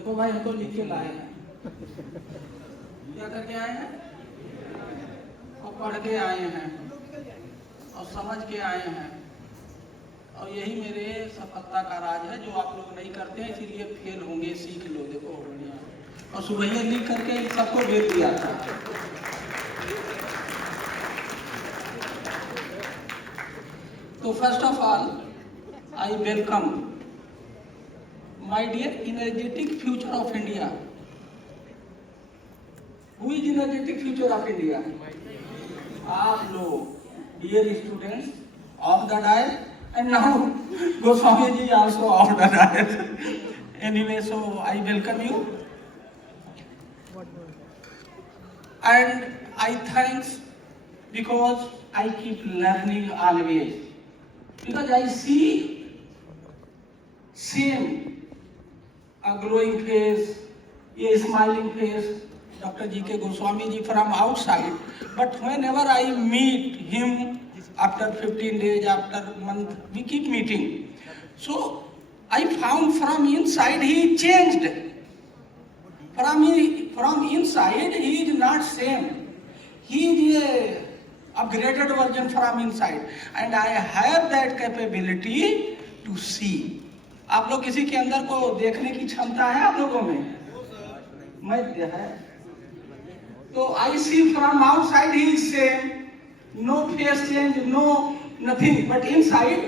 देखो भाई, हम तो लिख के लाए हैं। क्या करके आए हैं? और पढ़ के आए हैं और समझ के आए हैं। और यही मेरे सफलता का राज है, जो आप लोग नहीं करते हैं, इसीलिए फेल होंगे। सीख लो, देखो बढ़िया। और सुबह लिख करके सबको भेज दिया था। तो first of all I welcome my dear energetic future of India. Who is energetic future of India? आप लोग, dear students of the diet, and now Goswami ji also of the diet. Anyway, so I welcome you, and I thanks because I keep learning always, because I see same a glowing face, a smiling face, Dr. G.K. Goswami ji from outside. But whenever I meet him after 15 days, after a month, we keep meeting. So I found from inside he changed. From inside he is not same. He is a upgraded version from inside, and I have that capability to see. आप लोग किसी के अंदर को देखने की क्षमता है आप लोगों में? मध्य है। तो I see from outside he is same, no face change, no nothing, but inside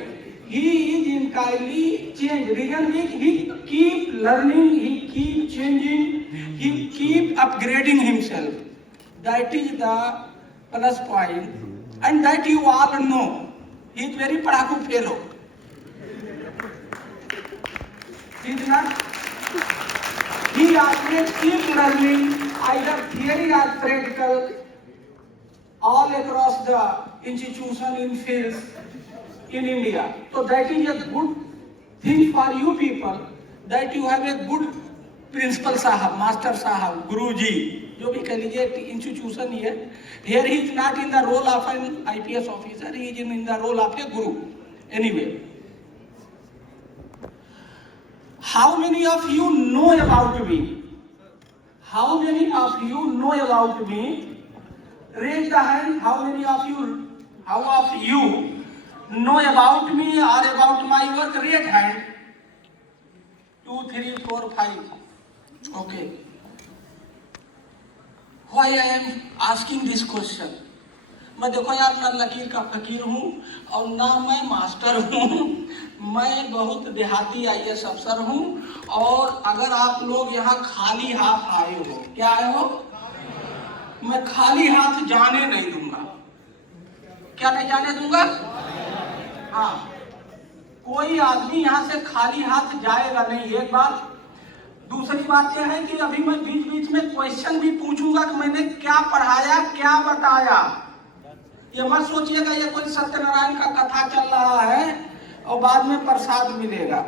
he is entirely change. Reason is he keep learning, he keep changing, he keep upgrading himself. That is the plus point, and that you all know. He is very पढ़ाकू fellow. He always keep learning, either theory or practical, all across the institution in fields in India. So that is a good thing for you people, that you have a good principal sahab, master sahab, guru ji, जो भी कह लीजिए institution ही है। Here he is not in the role of an IPS officer, he is in the role of a guru. Anyway, how many of you know about me? How many of you know about me? Raise the hand. How many of you know about me or about my work? Raise hand. 2, 3, 4, 5. Okay. Why I am asking this question? मैं देखो यार, ना लकीर का फकीर हूँ और ना मैं मास्टर हूँ। मैं बहुत देहाती IAS अफसर हूँ। और अगर आप लोग यहाँ खाली हाथ आए हो, क्या आए हो? मैं खाली हाथ जाने नहीं दूंगा। क्या नहीं जाने दूंगा? हाँ, कोई आदमी यहाँ से खाली हाथ जाएगा नहीं, एक बात। दूसरी बात यह है कि अभी मैं बीच बीच में क्वेश्चन भी पूछूंगा कि मैंने क्या पढ़ाया, क्या बताया। ये मत सोचिएगा ये कोई सत्यनारायण का कथा चल रहा है और बाद में प्रसाद मिलेगा।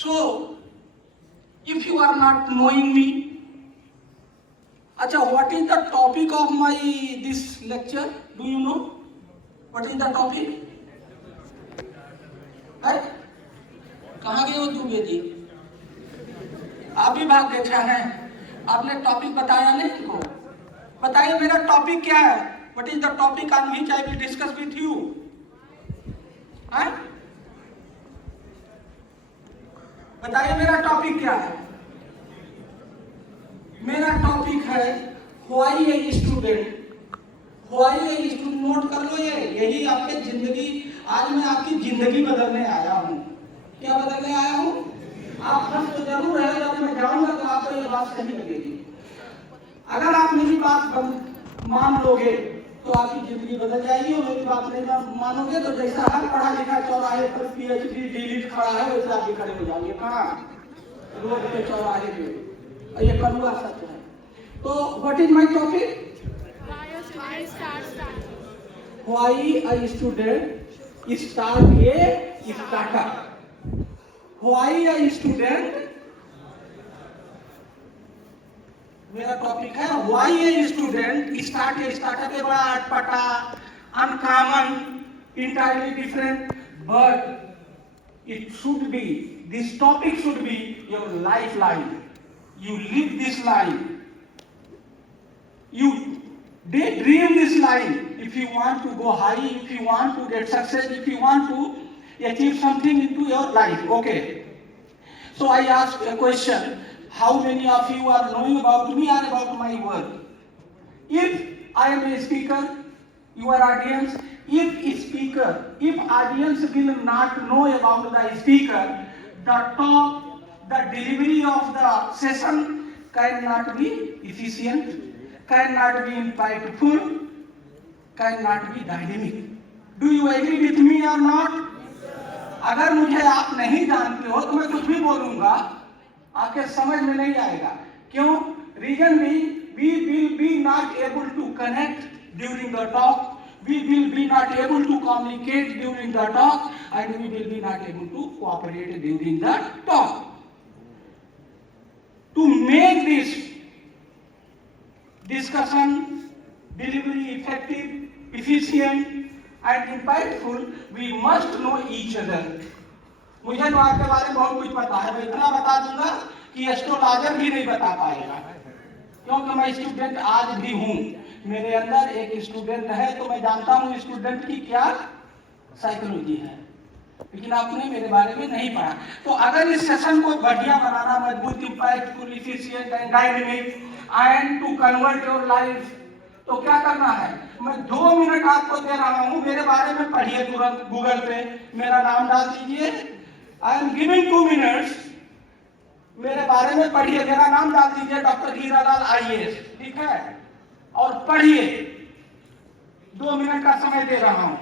So, if you are not knowing me, अच्छा, what is the topic of my this lecture? Do you know? What is the topic? है? कहाँ गए हो दुबे जी? आप भी भाग बैठा है। आपने टॉपिक बताया नहीं इनको? बताइए मेरा टॉपिक क्या है? What is the topic on which I will discuss with you? बताइए मेरा टॉपिक क्या है? मेरा टॉपिक है Why a student? Why a student? Note कर लो, ये यही आपके जिंदगी। आज मैं आपकी जिंदगी बदलने आया हूँ। क्या बदलने आया हूँ? आप हंस तो जरूर है, जब मैं जाऊंगा तो आपको ये बात सही लगेगी। अगर आप मेरी बात मान लोगे तो आपकी जिंदगी बदल जाएगी, और मेरी बात नहीं मानोगे तो जैसा हर पढ़ा लिखा चौराहे पर PhD डिलीट खड़ा है वैसे आप भी खड़े हो जाएंगे। कहाँ? रोड पे, चौराहे पे। और ये कड़वा सच है। तो what is my topic? Why a student start a startup. Why a student, मेरा टॉपिक है why a student start a startup. ए बड़ा अटपटा, uncommon, entirely different, but it should be this topic should be your lifeline. You live this line. You daydream this line. If you want to go high, if you want to get success, if you want to achieve something into your life. Okay. So I ask a question. How many of you are knowing about me and about my work? If I am a speaker, your audience, if audience will not know about the speaker, the talk, the delivery of the session cannot be efficient, cannot be impactful, cannot be dynamic. Do you agree with me or not? अगर मुझे आप नहीं जानते हो तो मैं कुछ भी बोलूंगा, आपके समझ में नहीं आएगा. क्यों? रीजन भी, we will be not able to connect during the talk, we will be not able to communicate during the talk, and we will be not able to cooperate during the talk. To make this discussion, delivery effective, efficient and impactful, we must know each other. मुझे तो आपके बारे में बहुत कुछ पता है, मैं इतना बता दूंगा कि एस्ट्रोलॉजर भी नहीं बता पाएगा, क्योंकि मैं स्टूडेंट आज भी हूँ. मेरे अंदर एक स्टूडेंट है तो मैं जानता हूँ स्टूडेंट की क्या साइकोलॉजी है, लेकिन आपने मेरे बारे में नहीं पढ़ा. तो अगर इस सेशन को बढ़िया बनाना, मजबूत, impactful, efficient and dynamic and to convert your life, तो क्या करना है? मैं 2 मिनट आपको दे रहा हूँ, मेरे बारे में पढ़िए तुरंत गूगल पे, मेरा नाम डाल दीजिए. आई एम गिविंग 2 मिनट्स, मेरे बारे में पढ़िए, मेरा नाम डाल दीजिए डॉक्टर हीरालाल IAS, ठीक है, और पढ़िए. 2 मिनट का समय दे रहा हूँ.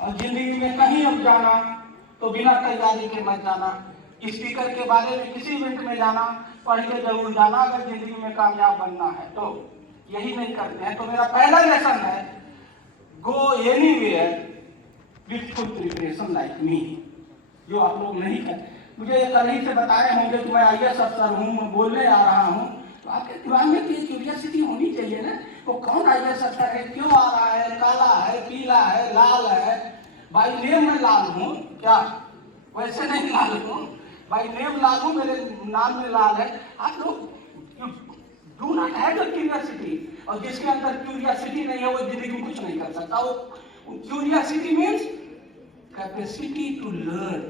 और जिंदगी में कहीं अब जाना तो बिना तैयारी के मत जाना. स्पीकर के बारे में किसी इवेंट में जाना, पढ़ के जरूर जाना अगर जिंदगी में कामयाब बनना है. तो यही नहीं करते हैं. तो मेरा पहला लेसन है, go anywhere with full preparation like me, जो आप लोग नहीं करते. मुझे कल ही से बताए होंगे कि मैं IAS अफसर हूँ, मैं बोलने आ रहा हूँ, तो आपके दिमाग में तो क्यूरियोसिटी होनी चाहिए ना, वो कौन IAS अफसर है, क्यों आ रहा है, काला है, पीला है, लाल है. भाई नेम में लाल हूँ क्या? वैसे नहीं लाल हूँ, भाई नेम लाल हूँ, मेरे नाम में लाल है. आप लोग do not have the curiosity, और जिसके अंदर क्यूरियोसिटी नहीं है वो जिंदगी में कुछ नहीं कर सकता. वो curiosity means capacity to learn.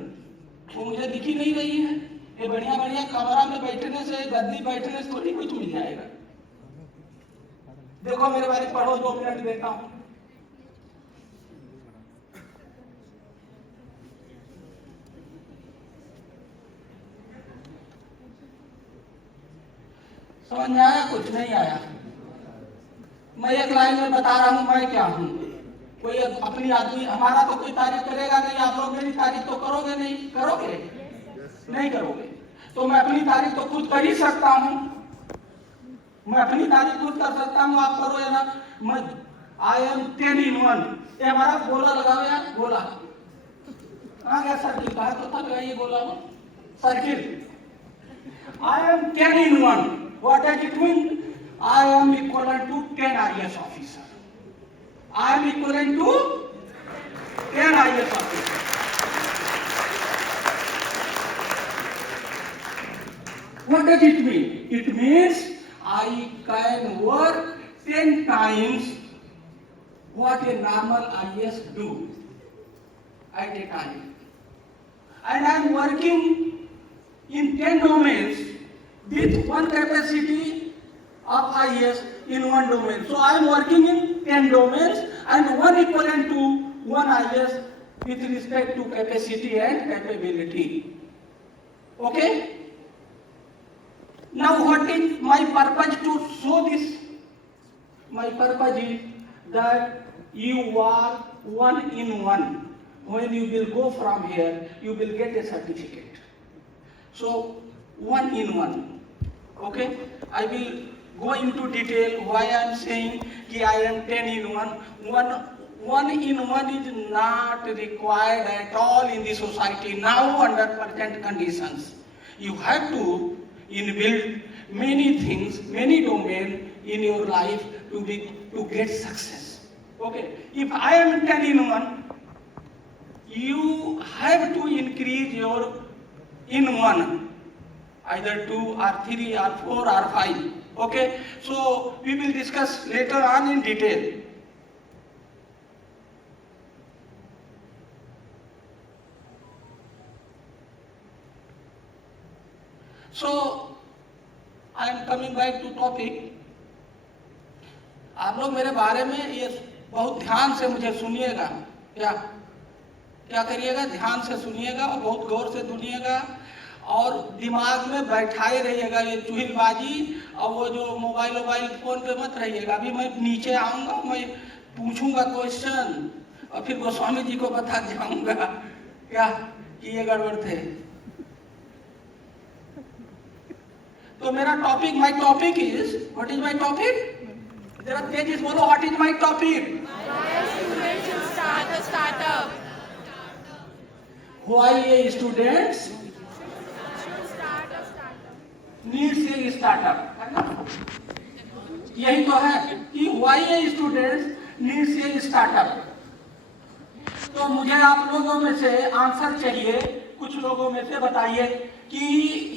वो मुझे दिखी नहीं रही है. ये बढ़िया बढ़िया कमरा में बैठने से, गद्दी बैठने से थोड़ी कुछ मिल जाएगा. देखो मेरे बारे में पढ़ो, 2 मिनट देता हूँ. समझ में आया? कुछ नहीं आया. मैं एक लाइन में बता रहा हूँ मैं क्या हूँ. कोई अपनी आदमी, हमारा तो कोई तारीफ करेगा नहीं, आप लोग मेरी तारीफ तो करोगे नहीं, करोगे नहीं करोगे. तो मैं अपनी तारीफ तो खुद कर ही सकता हूँ, मैं अपनी तारीफ खुद कर सकता हूँ, आप करो या ना. मैं आई एम 10 in 1. ये हमारा गोला लगाओ यार, गोला आ गया. सर्किल कहा तो था, ये गोला हो circle. I am 10 in 1. What does it mean? I am equivalent to 10 IAS officer. I am equivalent to 10 IAS officer. What does it mean? It means I can work 10 times what a normal IAS do at a time. And I am working in 10 domains with one capacity of IAS in one domain. So I am working in 10 domains and one equivalent to one IAS with respect to capacity and capability. Okay? Now what is my purpose to show this? My purpose is that you are 1 in 1. When you will go from here, you will get a certificate. So 1 in 1. Okay, I will go into detail why I am saying that I am 10 in 1. 1 in 1 is not required at all in the society now under present conditions. You have to inbuild many things, many domains in your life to get success. Okay, if I am 10 in 1, you have to increase your in one, either 2 or 3 or 4 or 5. Okay, so we will discuss later on in detail. So I am coming back to topic. आप लोग मेरे बारे में ये बहुत ध्यान से मुझे सुनिएगा, क्या क्या करिएगा, ध्यान से सुनिएगा और बहुत गौर से सुनिएगा और दिमाग में बैठाए रहिएगा ये चुहिलबाजी और वो जो मोबाइल फोन पे मत रहिएगा। अभी मैं नीचे आऊंगा, मैं पूछूंगा क्वेश्चन और फिर गोस्वामी जी को बता जाऊंगा क्या कि ये गड़बड़ थे। तो मेरा topic, my topic is, what is my topic? जरा तेजी से बोलो, what is my topic? Why a students needs a startup, है ना? यही तो है कि why a students needs a startup। तो मुझे आप लोगों में से आंसर चाहिए, कुछ लोगों में से बताइए कि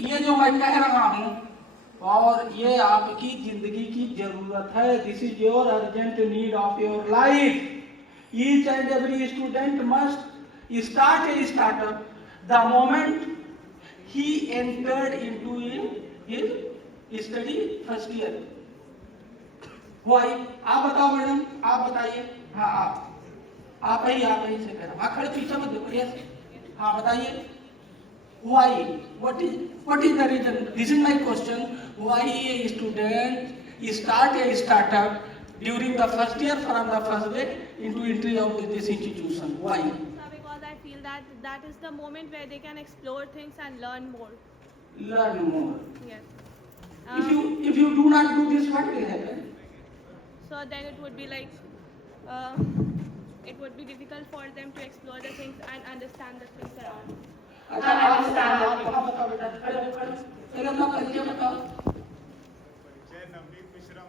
ये जो मैं कह रहा हूं और ये आपकी जिंदगी की जरूरत है। This is your urgent need of your life. Each and every student must start a startup the moment he entered into his study first year. Why? आप बताओ मैडम, आप बताइए। हाँ आप ही से कह रहा। हाँ खड़े पीछे मत देखो, यस हाँ बताइए। Why? What is the reason? This is my question. Why a student start a startup during the first year from the first day into entry of this institution? Why? That is the moment where they can explore things and learn more. Learn more. Yes. If you do not do this, what will happen? So then it would be like it would be difficult for them to explore the things and understand the things around. अच्छा आप बताओ बेटा, पहले अपना परिचय बताओ। नवनीत मिश्रा।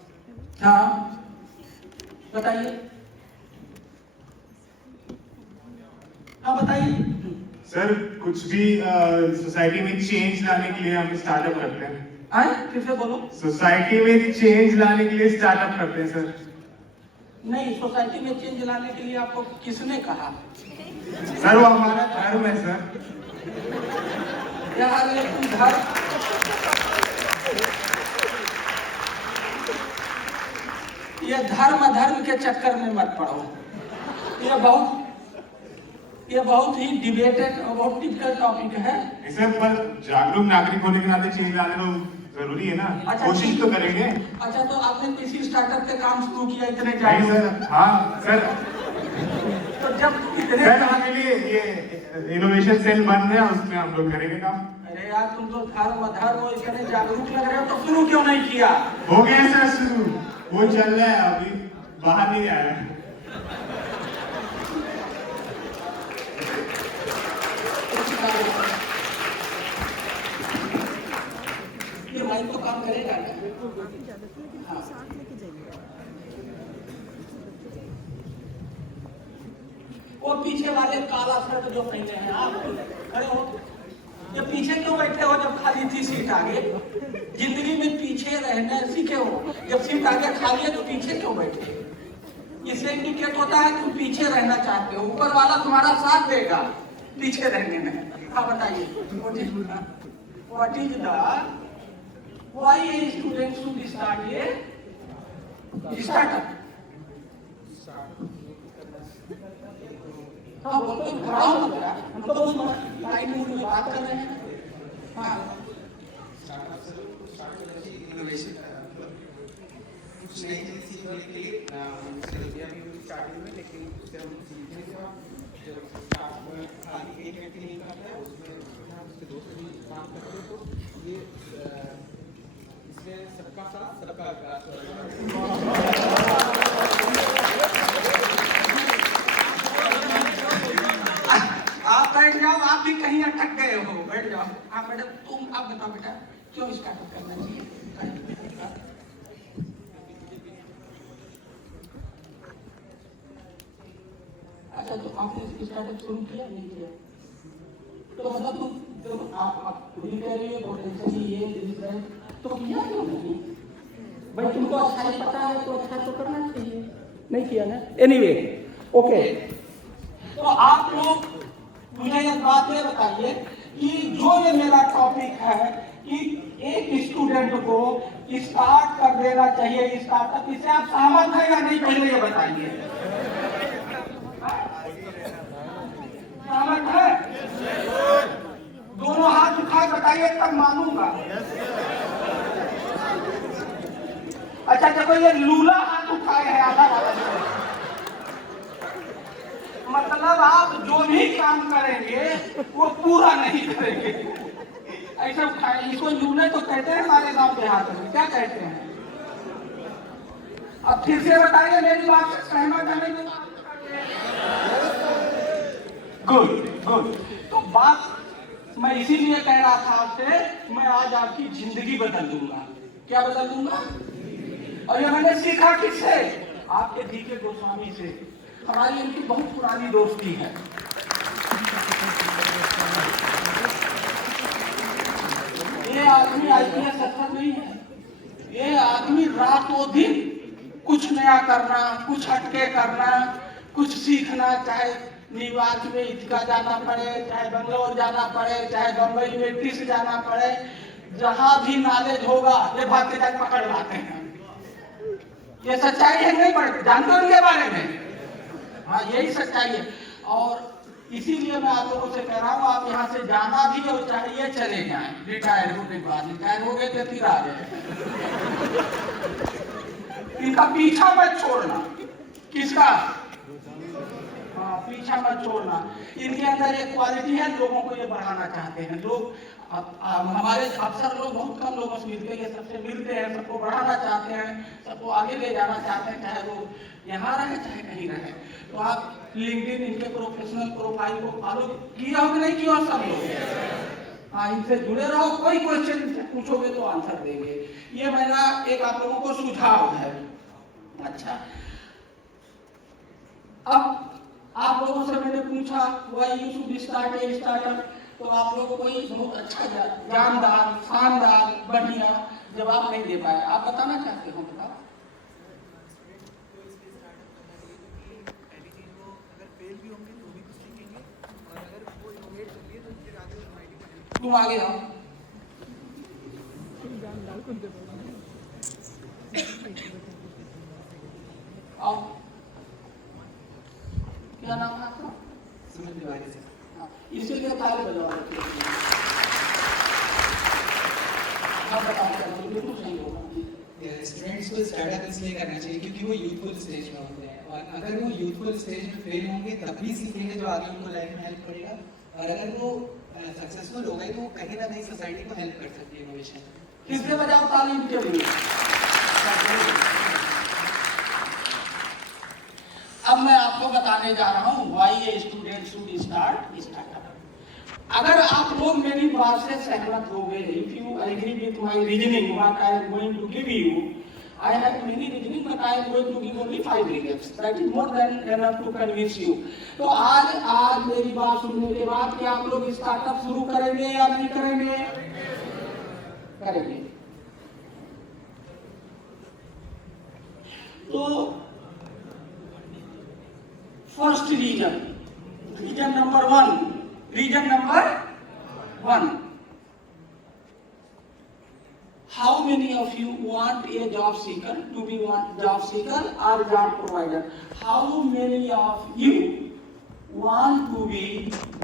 हाँ बताइए। हाँ बताइए। सर कुछ भी सोसाइटी में चेंज लाने के लिए हम स्टार्टअप करते हैं। आए फिर से बोलो। सोसाइटी में चेंज लाने के लिए स्टार्टअप करते हैं सर। नहीं, सोसाइटी में चेंज लाने के लिए आपको किसने कहा? सर वो हमारा धर्म है सर। यार धर्म, ये धर्म के चक्कर में मत पड़ो। ये बहुत ही डिबेटेड और बहुत डिफिकल्ट टॉपिक है। सर पर जागरूक नागरिक होने के नाते चेंज लाने तो जरूरी है ना। अच्छा, कोशिश तो करेंगे। अच्छा तो आपने किसी स्टार्टअप पे काम शुरू किया इतने नहीं सर। हाँ सर। तो जब इतने सर हमारे लिए ये इनोवेशन सेल बन रहा है, उसमें हम लोग करेंगे काम। अरे यार तुम तो धर्म इतने जागरूक लग रहे हो, तो शुरू क्यों नहीं किया? हो गया सर शुरू, वो चल रहा है, अभी बाहर नहीं आया है। ये माइक तो काम करेगा ना? हाँ। वो पीछे वाले काला शर्ट जो पहने हैं आप खड़े हो, ये पीछे क्यों बैठे हो जब खाली थी सीट आगे? जिंदगी में पीछे रहना सीखे हो, जब सीट आगे खाली है तो पीछे क्यों बैठे? इससे इंडिकेट होता है तुम पीछे रहना चाहते हो, ऊपर वाला तुम्हारा साथ देगा पीछे रहने में। हाँ बताइए, what is the why a student should start a startup? हाँ बोलो, घबराओ मत यार, हम तो बहुत लाइन में बात कर रहे हैं। हाँ कुछ नई चीज सीखने के लिए स्टार्टिंग में, लेकिन उससे हम सीखने के बाद जब स्टार्ट में खाली एक व्यक्ति नहीं करता है, उसमें हम उसके दोस्त भी काम करते हैं, तो ये इसमें सबका साथ सबका विकास आप बैठ जाओ, आप भी कहीं अटक गए हो, बैठ जाओ। हाँ मैडम तुम आप बताओ बेटा क्यों स्टार्टअप करना चाहिए? अच्छा तो आपने स्टार्टअप शुरू किया नहीं किया? तो मतलब तुम जब आप खुद ही कह रही हो पोटेंशियल ये तो किया क्यों नहीं? भाई तुमको अच्छा ही पता है तो अच्छा तो करना चाहिए, नहीं किया ना? एनीवे ओके, तो आप लोग मुझे एक बात ये बताइए कि जो ये मेरा टॉपिक है कि एक स्टूडेंट को स्टार्ट कर देना चाहिए स्टार्टअप, इससे आप सहमत है या नहीं? पहले ये बताइए, सहमत है? दोनों हाथ उठाए बताइए तब मानूंगा। अच्छा देखो ये लूला हाथ उठाए है आधा वाला, मतलब आप जो भी काम करेंगे वो पूरा नहीं करेंगे, ऐसा उठाए। इसको लूले तो कहते हैं हमारे गांव देहात में, क्या कहते हैं? अब फिर से बताइए मेरी बात से सहमत है नहीं? गुड गुड, तो बात मैं इसीलिए कह रहा था आपसे, मैं आज आपकी जिंदगी बदल दूंगा। क्या बदल दूंगा? और ये मैंने सीखा किससे? आपके जीके गोस्वामी से। हमारी इनकी बहुत पुरानी दोस्ती है। ये आदमी आईपीएस अफसर नहीं है, ये आदमी रातों दिन कुछ नया करना, कुछ हटके करना, कुछ सीखना, चाहे न्यूयॉर्क में इटका जाना पड़े, चाहे बेंगलोर जाना पड़े, चाहे बम्बई में टिस जाना पड़े, जहां भी नॉलेज होगा ये भाग के जाकर पकड़ लाते हैं। ये सच्चाई है नहीं? पढ़ जानते हो इनके बारे में? हाँ यही सच्चाई है। और इसीलिए मैं आप लोगों से कह रहा हूँ, आप यहाँ से जाना भी और चाहिए चले जाएं रिटायर होने के बाद। रिटायर हो गए तो फिर आ गए, इनका पीछा मत छोड़ना। किसका? हाँ पीछा मत छोड़ना। इनके अंदर एक क्वालिटी है, लोगों को ये बढ़ाना चाहते हैं लोग। हमारे अफसर लोग बहुत कम लोगों से मिलते हैं, सबसे मिलते हैं, सबको बढ़ाना चाहते हैं, सबको आगे ले जाना चाहते हैं, चाहे वो यहाँ रहे चाहे कहीं रहे। तो आप लिंक्डइन इनके प्रोफेशनल प्रोफाइल को फॉलो किया हो कि नहीं किया? सब लोग हाँ इनसे जुड़े रहो, कोई क्वेश्चन पूछोगे तो आंसर देंगे। ये मेरा एक आप लोगों को सुझाव है। अच्छा, अब आप लोगों से मैंने पूछा why you should start a startup, तो आप लोगों को कोई बहुत अच्छा जानदार शानदार बढ़िया जवाब नहीं दे पाए। आप बताना चाहते हो? बताओ। तुम आगे आओ। आओ, क्या नाम है आपका? सुमित तिवारी से। इसीलिए ताली बजाओ। आप बताओ बिल्कुल सही होगा। स्टूडेंट्स को स्टार्टअप इसलिए करना चाहिए क्योंकि वो यूथफुल स्टेज में होते हैं, और अगर वो यूथफुल स्टेज में फेल होंगे तब भी सीखेंगे जो आगे उनको लाइफ में हेल्प करेगा, और अगर वो सक्सेसफुल हो गए तो वो कहीं ना कहीं सोसाइटी को हेल्प कर सकती है इनोवेशन। किससे बजाओ ताली इनके लिए। अब मैं आपको बताने जा रहा हूँ why a student should start startup. अगर आप लोग मेरी बात से सहमत हो गए, if you agree with my reasoning what I am going to give you, I have many reasoning, but I am going to give only 5 reasons. That is more than enough to convince you. तो आज मेरी बात सुनने के बाद क्या आप लोग स्टार्टअप शुरू करेंगे या नहीं करेंगे? करेंगे। तो first reason number one, how many of you want a job seeker to be one job seeker or job provider? How many of you want to be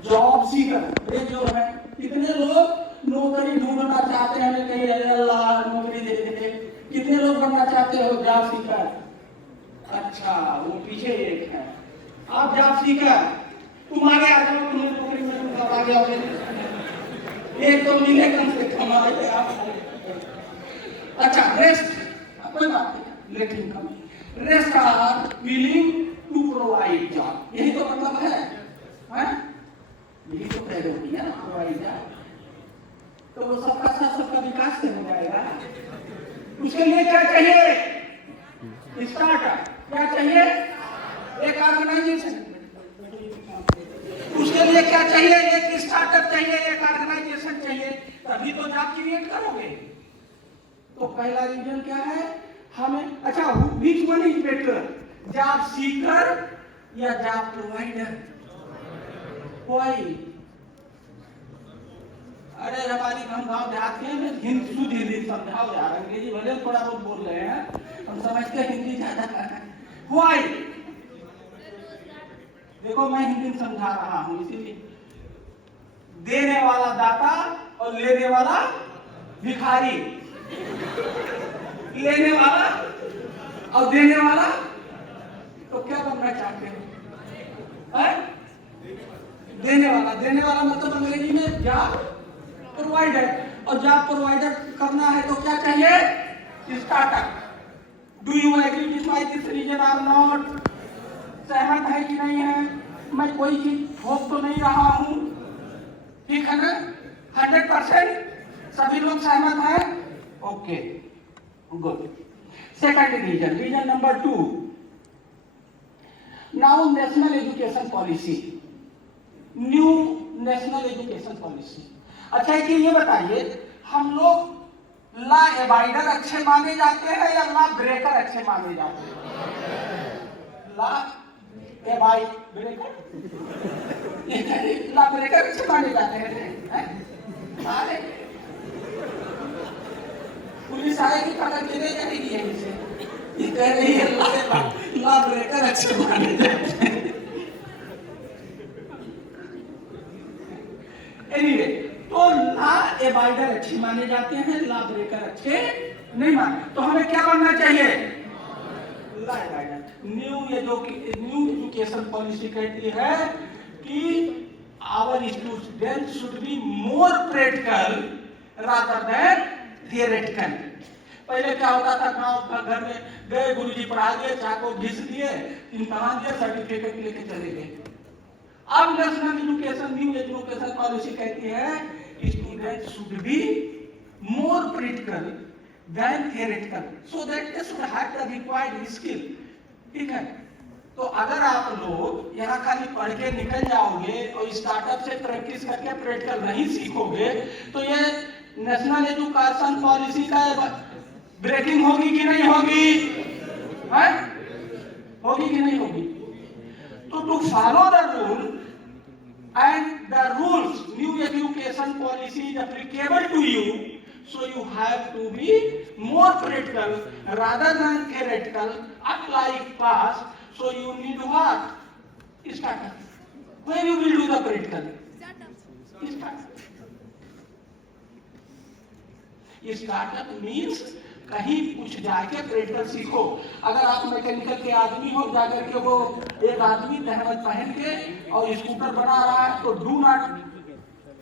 job seeker? ये जो है कितने लोग नौकरी ढूंढना चाहते हैं? हमें कहीं अल्लाह नौकरी दे दे। कितने लोग बनना चाहते हो जॉब सीकर? अच्छा वो पीछे एक है। आप जॉब सीकर, तुम आगे आ जाओ, तुम्हें नौकरी में तुम आगे आओगे, एक तो मिले कम से कम आगे आप। अच्छा रेस्ट कोई बात नहीं, लेकिन कम rest are willing to provide job, यही तो मतलब है, यही तो कह रहे हो ना, प्रोवाइड जॉब। तो वो सबका साथ सबका विकास से हो जाएगा। उसके लिए क्या चाहिए? स्टार्टअप। क्या चाहिए? एक ऑर्गेनाइजेशन। उसके लिए क्या चाहिए? एक स्टार्टअप चाहिए, एक ऑर्गेनाइजेशन चाहिए, तभी तो जॉब क्रिएट करोगे। तो पहला रीजन क्या है हमें? अच्छा, which one is better, job seeker या जॉब प्रोवाइडर? कोई? अरे हमारी हम गाँव देहात के हैं, हिंदी शुद्ध हिंदी समझाओ यार, अंग्रेजी भले थोड़ा बहुत बोल रहे हैं, हम समझते हैं हिंदी ज्यादा है। व्हाई? देखो मैं हिंदी में समझा रहा हूँ, इसीलिए देने वाला दाता और लेने वाला भिखारी, लेने वाला और देने वाला, तो क्या बनना चाहते हो? देने वाला मतलब अंग्रेजी में जॉब प्रोवाइडर, और जॉब प्रोवाइडर करना है तो क्या चाहिए? Startup. Do you agree with my this reason और नॉट? सहमत है कि नहीं है? मैं कोई चीज ठोक तो नहीं रहा हूं, ठीक है ना? 100% सभी लोग सहमत हैं? Okay, good. Second reason number 2, now national education policy, new national education policy. अच्छा कि ये बताइए, हम लोग लॉ अबाइडर अच्छे माने जाते हैं या लॉ ब्रेकर अच्छे माने जाते हैं? लॉ ब्रेकर अच्छे माने जाते हैं? अरे पुलिस आएगी पकड़ के ले जाएगी यहीं से, ये कह रही है लॉ ब्रेकर अच्छे माने जाते हैं। एनीवे, तो लॉ अबाइडर अच्छे माने जाते हैं, लॉ ब्रेकर अच्छे नहीं माने। तो हमें क्या बनना चाहिए? Law abider. New education policy कहती है कि our student should be more practical rather than theoretical. पहले क्या होता था, गांव घर में गए, गुरुजी पढ़ा दिए, चाको घिस दिए, इम्तहान दिया, सर्टिफिकेट लेके चले गए। अब national education new education policy कहती है student should be more practical than theoretical so that they should have the required skill. ठीक है, तो अगर आप लोग यहाँ खाली पढ़ के निकल जाओगे और स्टार्टअप से प्रैक्टिस करके प्रैक्टिकल नहीं सीखोगे, तो ये नेशनल एजुकेशन पॉलिसी का ब्रेकिंग होगी कि नहीं होगी? है? होगी कि नहीं होगी? तो to follow the rule and the rules, new education policy is applicable to you, so you have to be more practical rather than theoretical, unlike past. So you need what? Startup. Where you will do the practical? Startup. Startup means कहीं कुछ जाके practical सीखो। अगर आप mechanical के आदमी हो, जाकर के वो एक आदमी तहमत पहन के और स्कूटर बना रहा है, तो डू नॉट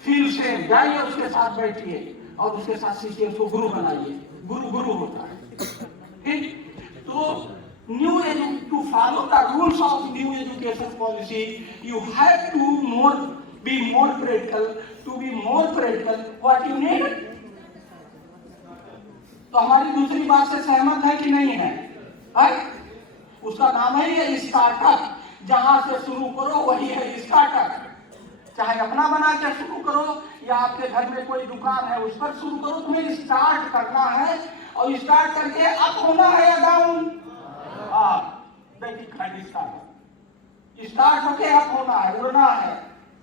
फील सेम, जाइए उसके साथ बैठिए और उसके साथ सीखिए, उसको गुरु बनाइए। गुरु होता है। ठीक, तो to follow the rules of new education policy you have to be more practical. To be more practical what you need? तो हमारी दूसरी बात से सहमत है कि नहीं है? उसका नाम है ये स्टार्टअप। जहां से शुरू करो वही है स्टार्टअप। चाहे अपना बना के शुरू करो या आपके घर में कोई दुकान है उस पर शुरू करो, तुम्हें स्टार्ट करना है और स्टार्ट करके अप होना है या डाउन? स्टार्ट होके अप होना है, उड़ना है,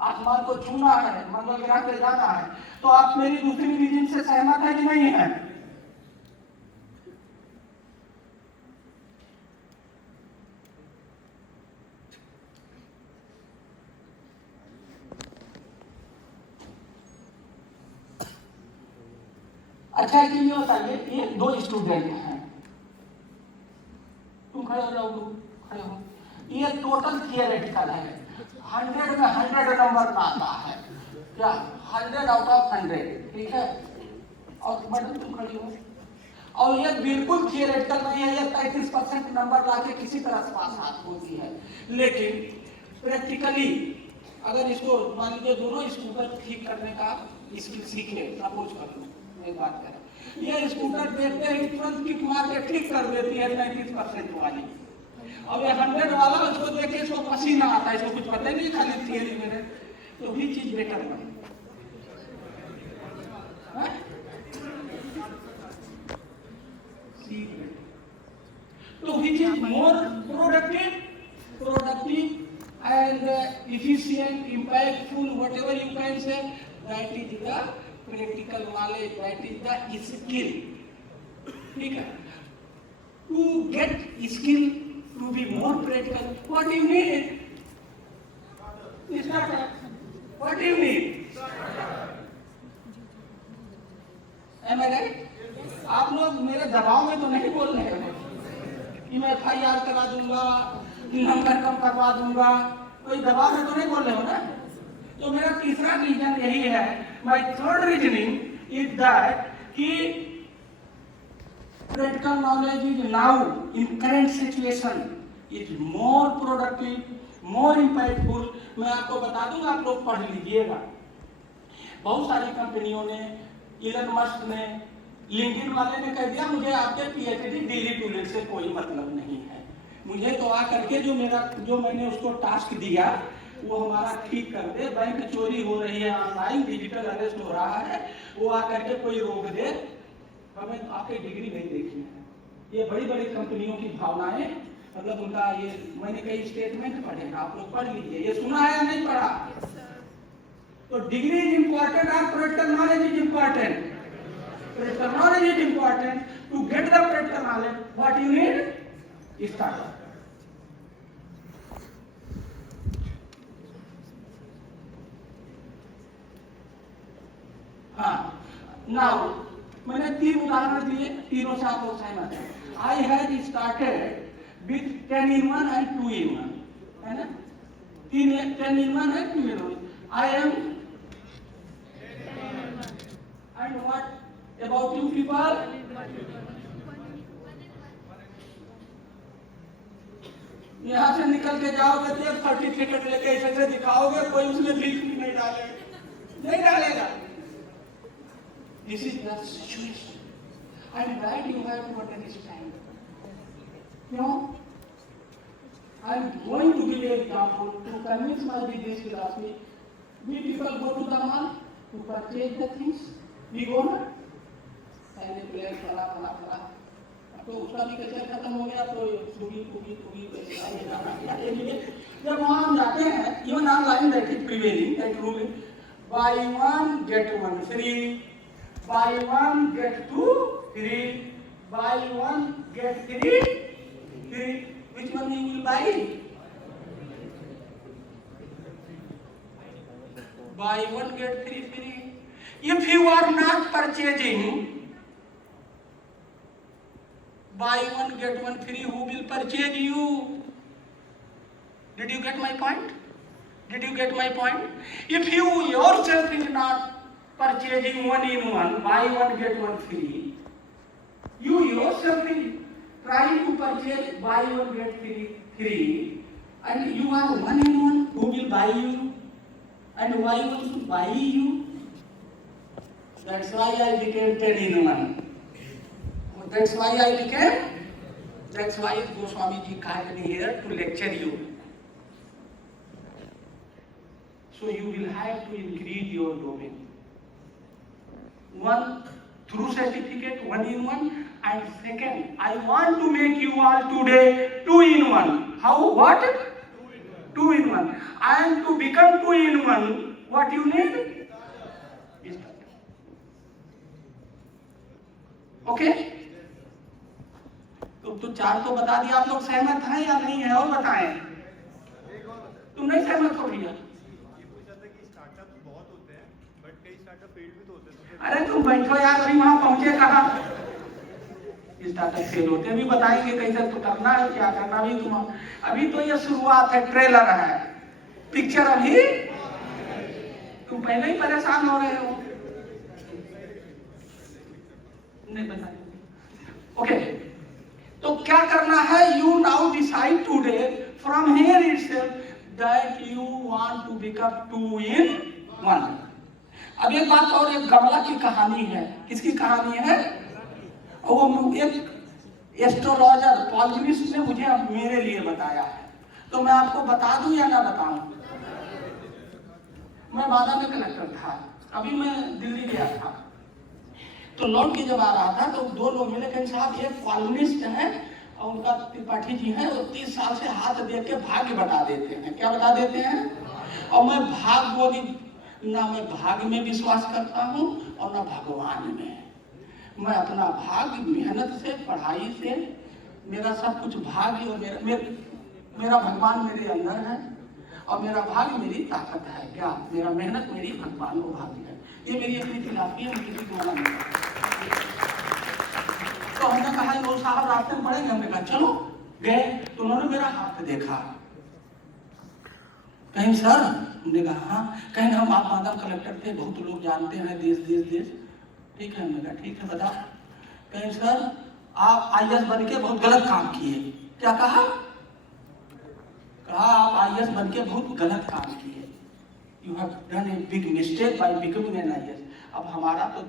आसमान को छूना है, मंगल ग्रह पे जाना है। तो आप मेरी दूसरी रीजन से सहमत है कि नहीं है? अच्छा कि ये बताइए, ये 2 स्टूडेंट हैं, तुम खड़े हो जाओ, खड़े हो। ये टोटल थियोरेटिकल है, 100 में 100 नंबर आता है, क्या 100 आउट ऑफ 100, ठीक है? और मैडम तुम खड़ी हो, और ये बिल्कुल थियोरेटिकल नहीं है, ये 33% नंबर लाके किसी तरह से पास होती है। लेकिन प्रैक्टिकली अगर इसको मान लीजिए दोनों स्कूटर ठीक करने का स्किल सीखे, सपोज कर लो, बात करें, ये स्कूटर देखते ही तुरंत किक मार के ठीक कर देती है 33% वाली। अब ये 100 वाला उसको देख के इसको पसीना आता है, इसको कुछ पता नहीं, खाली थियरी में तो which is better one? Huh? Secret. So which is more productive and efficient, impactful, whatever you can say, that is the practical knowledge, that is the skill. ठीक है? To get skill, to be more practical, what do you need? Starter. What do you need? Am I right? आप लोग मेरे दबाव में तो नहीं बोल रहे हो कि मैं FIR करा दूंगा, नंबर कम करवा दूंगा, कोई दबाव में तो नहीं बोल रहे हो ना? तो मेरा तीसरा रीजन यही है, my third reasoning is that कि practical knowledge is now in current situation is more productive, more impactful. मैं आपको बता दूंगा, आप लोग पढ़ लीजिएगा। बहुत सारी कंपनियों ने, इलन मस्क ने, लिंक्डइन वाले ने कह दिया मुझे आपके PhD दिल्ली टूलेट से कोई मतलब नहीं है, मुझे तो आ करके जो मैंने उसको टास्क दिया वो हमारा ठीक कर दे, बैंक चोरी हो रही है, ऑनलाइन डिजिटल अरेस्ट हो रहा है, वो आ करके कोई रोक दे, हमें आपकी डिग्री नहीं देखी है। ये बड़ी बड़ी कंपनियों की भावनाएं, मतलब उनका ये मैंने कई स्टेटमेंट पढ़े हैं, आप लोग पढ़ लीजिए, ये सुना है या नहीं पढ़ा? तो डिग्री इज इम्पोर्टेंट और practical knowledge is important. Practical knowledge is important. To get the practical knowledge, what you need? Starter. हाँ, now मैंने 3 उदाहरण दिए, तीनों से आप लोग सहमत हैं। I had started with 10 in 1 and 2 in 1, है ना? 10 in 1 and 2 in 1. I am. And what about you people? यहाँ से निकल के जाओगे तो सर्टिफिकेट लेके ऐसे दिखाओगे, कोई उसमें लिख भी नहीं डालेगा। This is the situation, and that you have to understand. You know, I am going to give an example to convince my business philosophy. We people go to the mall to purchase the things. We go na, पहले player फला, तो उसका भी कचरा खत्म हो गया, तो सुगी जब वहाँ हम जाते हैं, even online that is prevailing, that rule buy 1 get 1 free, buy 1 get 2 free, buy 1 get 3 free. Which one you will buy? Buy 1 get 3 free. If you are not purchasing buy 1 get 1 free, who will purchase you? Did you get my point? Did you get my point? If you yourself is not purchasing 1 in 1, buy 1 get 1 free, you yourself is trying to purchase buy 1 get 3 free, and you are 1 in 1, who will buy you? And why wants to buy you? That's why I became 10 in 1. That's why Goswami ji called me here to lecture you. So you will have to increase your domain. 1 through certificate, 1 in 1, and second, I want to make you all today 2 in 1. How? What? 2 in 1. And to become 2 in 1, what you need? Okay? तो 4 तो बता दिया, आप लोग सहमत हैं या नहीं है? और बताएं। तुम नहीं सहमत हो भैया? अरे तुम बैठो यार, अभी वहां पहुंचे कहाँ? स्टार्टअप फेल होते भी बताएंगे कैसे तो करना है, क्या करना। अभी तो ये शुरुआत है, ट्रेलर है, पिक्चर अभी तुम पहले ही परेशान हो रहे हो। नहीं बताएंगे। ओके, तो क्या करना है? You now decide today from here itself that you want to become 2 in 1। अब एक बात और, एक गमला की कहानी है। किसकी कहानी है? वो एक एस्ट्रोलॉजर पॉलिमिस्ट ने मुझे अब मेरे लिए बताया है, तो मैं आपको बता दूं या ना बताऊं? मैं बादा में कलेक्टर था, अभी मैं दिल्ली गया था, तो लौट के जब आ रहा था तो दो लोग मिले, कहीं साहब ये कॉलोनिस्ट है और उनका त्रिपाठी जी है, वो 30 साल से हाथ देख के भाग्य बता देते हैं। क्या बता देते हैं? और मैं भाग्यवादी ना, मैं भाग्य में विश्वास करता हूँ और ना भगवान में। मैं अपना भाग्य, मेहनत से, पढ़ाई से, मेरा सब कुछ भाग्य और मेरा भगवान मेरे अंदर है और मेरा भाग्य मेरी ताकत है। क्या? मेरा मेहनत मेरी भगवान को भाग्य है। ये मेरी अपनी फिलॉसफी है, मैं किसी को मना नहीं करता। तो हमने कहा लो साहब रास्ते में पड़ेंगे, हमने कहा चलो, गए तो उन्होंने मेरा हाथ देखा, कहीं सर, हमने कहा हाँ, कहीं हम आप माधव कलेक्टर थे, बहुत लोग जानते हैं देश देश देश। ठीक है, हमने कहा ठीक है बताओ। कहीं सर आप आईएएस बन के बहुत गलत काम किए। क्या कहा? कहा आप आईएएस बन के बहुत गलत काम किए, you have done a big mistake by becoming an IAS. अब हमारा तो,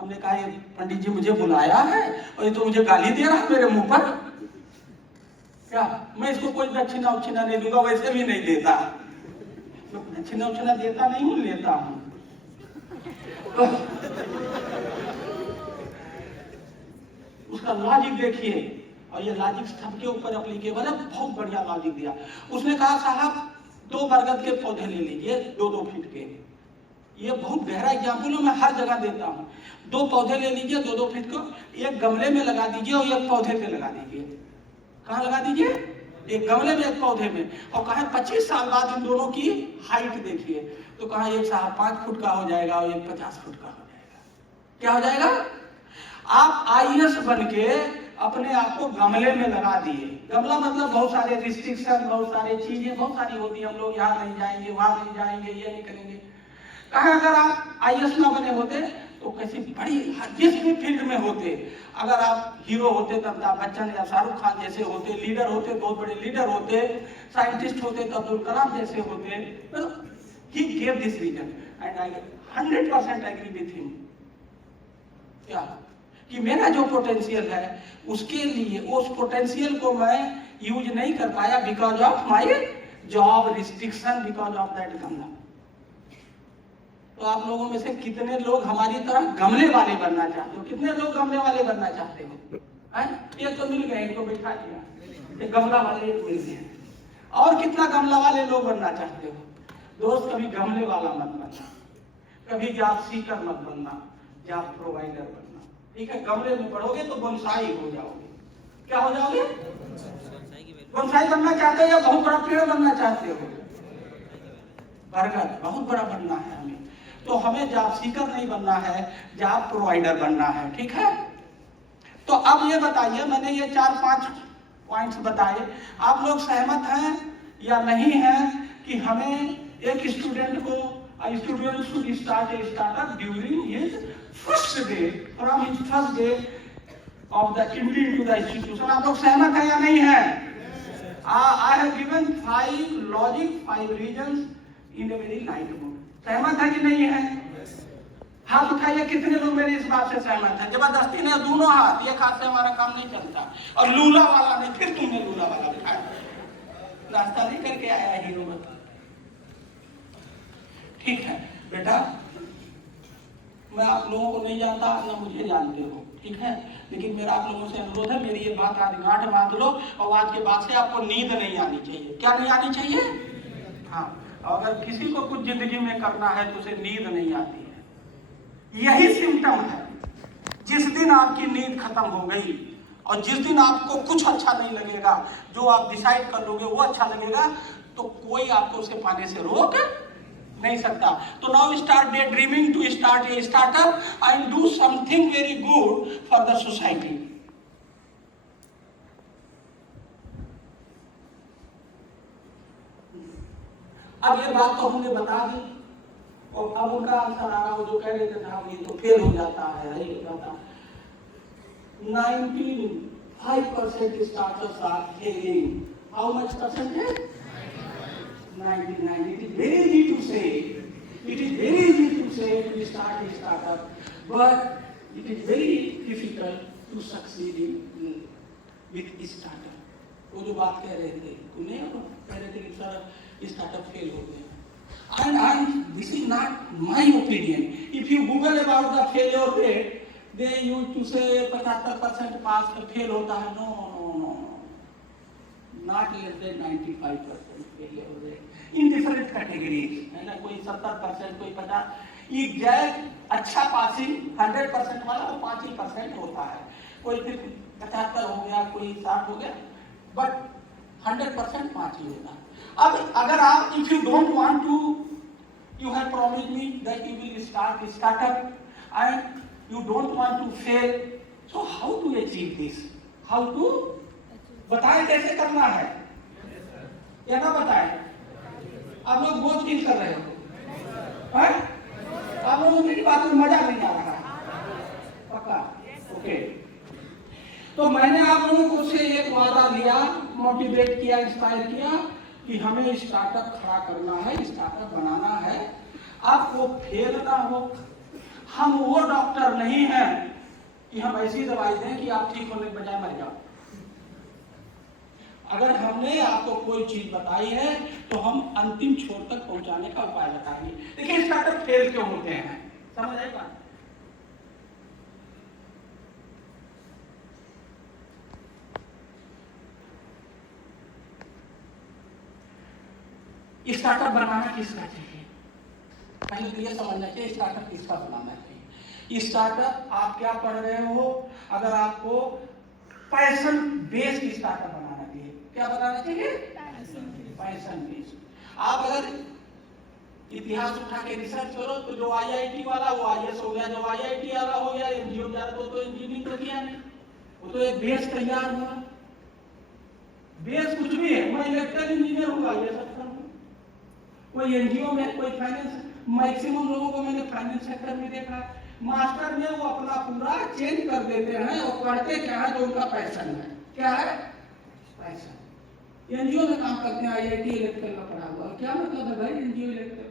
हमने कहा ये पंडित जी मुझे बुलाया है और ये तो मुझे गाली दे रहा है मेरे मुंह पर। क्या मैं इसको कोई दक्षिणा उक्षिणा नहीं दूंगा, वैसे भी नहीं देता, दक्षिणा उक्षिणा देता नहीं हूँ, लेता हूँ। उसका लॉजिक देखिए, और ये लॉजिक सबके ऊपर एप्लीकेबल है, बहुत बढ़िया लॉजिक दिया। उसने कहा साहब 2 बरगद के पौधे ले लीजिए 2-2 फीट के, ये बहुत गहरा एग्जाम्पल मैं हर जगह देता हूँ। 2 पौधे ले लीजिए 2-2 फीट को, एक गमले में लगा दीजिए और एक पौधे पे लगा दीजिए। कहाँ लगा दीजिए? एक गमले में एक पौधे में। और कहा 25 साल बाद इन दोनों की हाइट देखिए, तो कहा एक साहब 5 फुट का हो जाएगा और एक 50 फुट का हो जाएगा। क्या हो जाएगा? आप आईएएस बन के अपने आप को गमले में लगा दिए। गमला मतलब बहुत सारे रिस्ट्रिक्शन, बहुत सारी चीजें बहुत सारी होती है, हम लोग यहाँ नहीं जाएंगे, वहां नहीं जाएंगे, ये नहीं करेंगे। कहा अगर आप आईएएस ना बने होते तो कैसी बड़ी, जिस भी फील्ड में होते, अगर आप हीरो होते तब अमिताभ बच्चन या शाहरुख खान जैसे होते, लीडर होते बहुत बड़े लीडर होते, साइंटिस्ट होते तो अब्दुल कलाम जैसे होते। He gave this reason and I 100% agree with him. क्या कि मेरा जो पोटेंशियल है उसके लिए, उस पोटेंशियल को मैं यूज नहीं कर पाया because of my job restriction, because of that गमला। तो आप लोगों में से कितने लोग हमारी तरह गमले वाले बनना चाहते हो? कितने लोग गमले वाले बनना चाहते हो? एक तो मिल गए, इनको बैठा दिया, एक गमला वाले एक मिल गए। और कितना गमला वाले लोग बनना चाहते हो? दोस्त कभी गमले वाला मत बनना, कभी जॉब सीकर मत बनना, जॉब प्रोवाइडर बनना। ठीक है, गमले में पढ़ोगे तो बोनसाई हो जाओगे। क्या हो जाओगे? बोनसाई बनना चाहते हो या बहुत बड़ा पेड़ बनना चाहते हो? बरगद बहुत बड़ा बनना है हमें, तो हमें जॉब सीकर नहीं बनना है, जॉब प्रोवाइडर बनना है। ठीक है, तो अब ये बताइए, मैंने ये 4-5 पॉइंट्स बताए, आप लोग सहमत हैं या नहीं हैं कि हमें एक स्टूडेंट को, student should start a startup during his first day, from his first day of the entry into the institution. आप लोग सहमत हैं या नहीं हैं? I have given 5 logic, 5 reasons in a very light mode. सहमत है कि नहीं है? हाथ उठाइए कितने लोग मेरे इस बात से सहमत हैं। जबरदस्ती नहीं, दोनों हाथ, एक हाथ से हमारा काम नहीं चलता। और लूला वाला नहीं, फिर तुमने लूला वाला उठाया, नाश्ता नहीं करके आया हीरो में। ठीक है बेटा, मैं आप लोगों को नहीं जानता, ना मुझे जानते हो, ठीक है, लेकिन मेरा आप लोगों से अनुरोध है, मेरी ये बात आज गांठ बांध लो और आज के बाद से आपको नींद नहीं आनी चाहिए। क्या नहीं आनी चाहिए? हाँ, अगर किसी को कुछ जिंदगी में करना है तो उसे नींद नहीं आती है। यही सिम्टम है। जिस दिन आपकी नींद खत्म हो गई और जिस दिन आपको कुछ अच्छा नहीं लगेगा, जो आप डिसाइड कर लोगे वो अच्छा लगेगा, तो कोई आपको उसे पाने से रोक नहीं सकता। तो now start day dreaming to start a startup and do something very good for the society. अब ये बात तो हमने बता दी और अब उनका आंसर आ रहा, वो जो कह रहे थे साहब ये तो फेल हो जाता है, ये बताता 95% startups are failing. How much percentage? 99. It is very easy to say. It is very easy to say to start a startup, but it is very difficult to succeed with startup. वो जो बात कह रहे थे, उन्हें कह रहे थे कि सर स्टार्टअप फेल हो गए, And this is not my opinion. If you Google about the failure rate, they used to say 75% pass fail होता है. No. Not less than 95% failure rate in different categories. है ना, कोई 70%, कोई 50%. Exact अच्छा passing 100% वाला वो 5% होता है. कोई फिर 75 हो गया, कोई 60 हो गया, बट 100% 5 ही होता है. अब अगर आप if you don't want to, you have promised me that you will start a startup and you don't want to fail, so how to achieve this? How to बताएं कैसे करना है या ना बताएं? आप लोग बोझ फील कर रहे हो? हैं? आप लोगों को मेरी बात में मजा नहीं आ रहा है? पक्का? ओके. तो मैंने आप लोगों को से एक वादा लिया, मोटिवेट किया, इंस्पायर किया कि हमें स्टार्टअप खड़ा करना है, स्टार्टअप बनाना है. आपको फेल ना हो. हम वो डॉक्टर नहीं हैं कि हम ऐसी दवाई दें कि आप ठीक होने के बजाय मर जाओ. अगर हमने आपको कोई चीज बताई है तो हम अंतिम छोर तक पहुंचाने का उपाय बताएंगे. देखिए स्टार्टअप फेल क्यों होते हैं, समझ आए बात? स्टार्टअप बनाना किसका चाहिए? पहले तो ये समझना चाहिए स्टार्टअप किसका बनाना चाहिए. स्टार्टअप आप क्या पढ़ रहे हो? अगर आपको पैशन बेस्ड स्टार्टअप बनाना चाहिए. क्या बनाना चाहिए? Passion based. आप अगर इतिहास उठा के रिसर्च करो तो जो IIT वाला वो IAS हो गया, जो IIT वाला हो गया एनजीओ जा रहा तो इंजीनियरिंग तो किया नहीं, वो तो एक बेस तैयार हुआ. बेस कुछ भी है, मैं इलेक्ट्रिकल इंजीनियर हुआ, ये सब कोई एनजीओ में, कोई फाइनेंस. मैक्सिमम लोगों को मैंने फाइनेंस सेक्टर में देखा. मास्टर में वो अपना पूरा चेंज कर देते हैं और पढ़ते क्या है जो उनका पैशन है. क्या है? पैशन. एनजीओ में काम करते हैं, IIT इलेक्ट्रिकल में पढ़ा हुआ. क्या मतलब है भाई NGO electrical?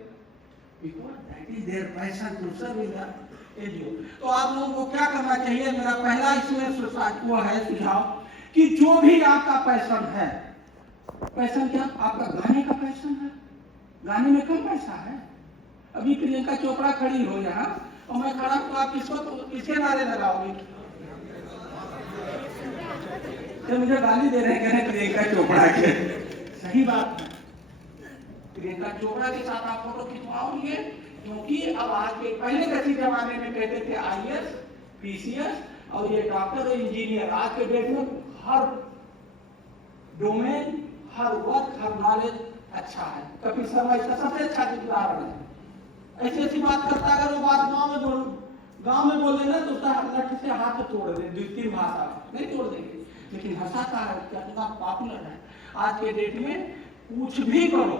Because that is their passion to serve in the NGO. तो आप लोगों को क्या करना चाहिए? मेरा पहला इसमें वो है सुझाव कि जो भी आपका पैशन है, पैशन क्या? आपका गाने का पैशन है, गाने में कम पैसा है. अभी प्रियंका चोपड़ा खड़ी हो यहाँ और मैं खड़ा तो आप किसके नारे लगाओगे? तो मुझे गाली दे रहे हैं प्रियंका चोपड़ा के. सही बात है, प्रियंका चोपड़ा के साथ आप फोटो खिंचवाओगे क्योंकि अब आज के, पहले कच्चे जमाने में कहते थे IAS, PCS और ये डॉक्टर और इंजीनियर. आज के डेट में हर डोमेन, हर वर्क, हर नॉलेज अच्छा है. कपिल शर्मा इसका सबसे अच्छा उदाहरण है. ऐसी बात करता, अगर वो बात गांव में बोल देना तो उसका लठ से हाथ तोड़ दे, 2-3 भाषा नहीं तोड़ देंगे, लेकिन हंसाता है, क्या पॉपुलर है. आज के डेट में कुछ भी करो,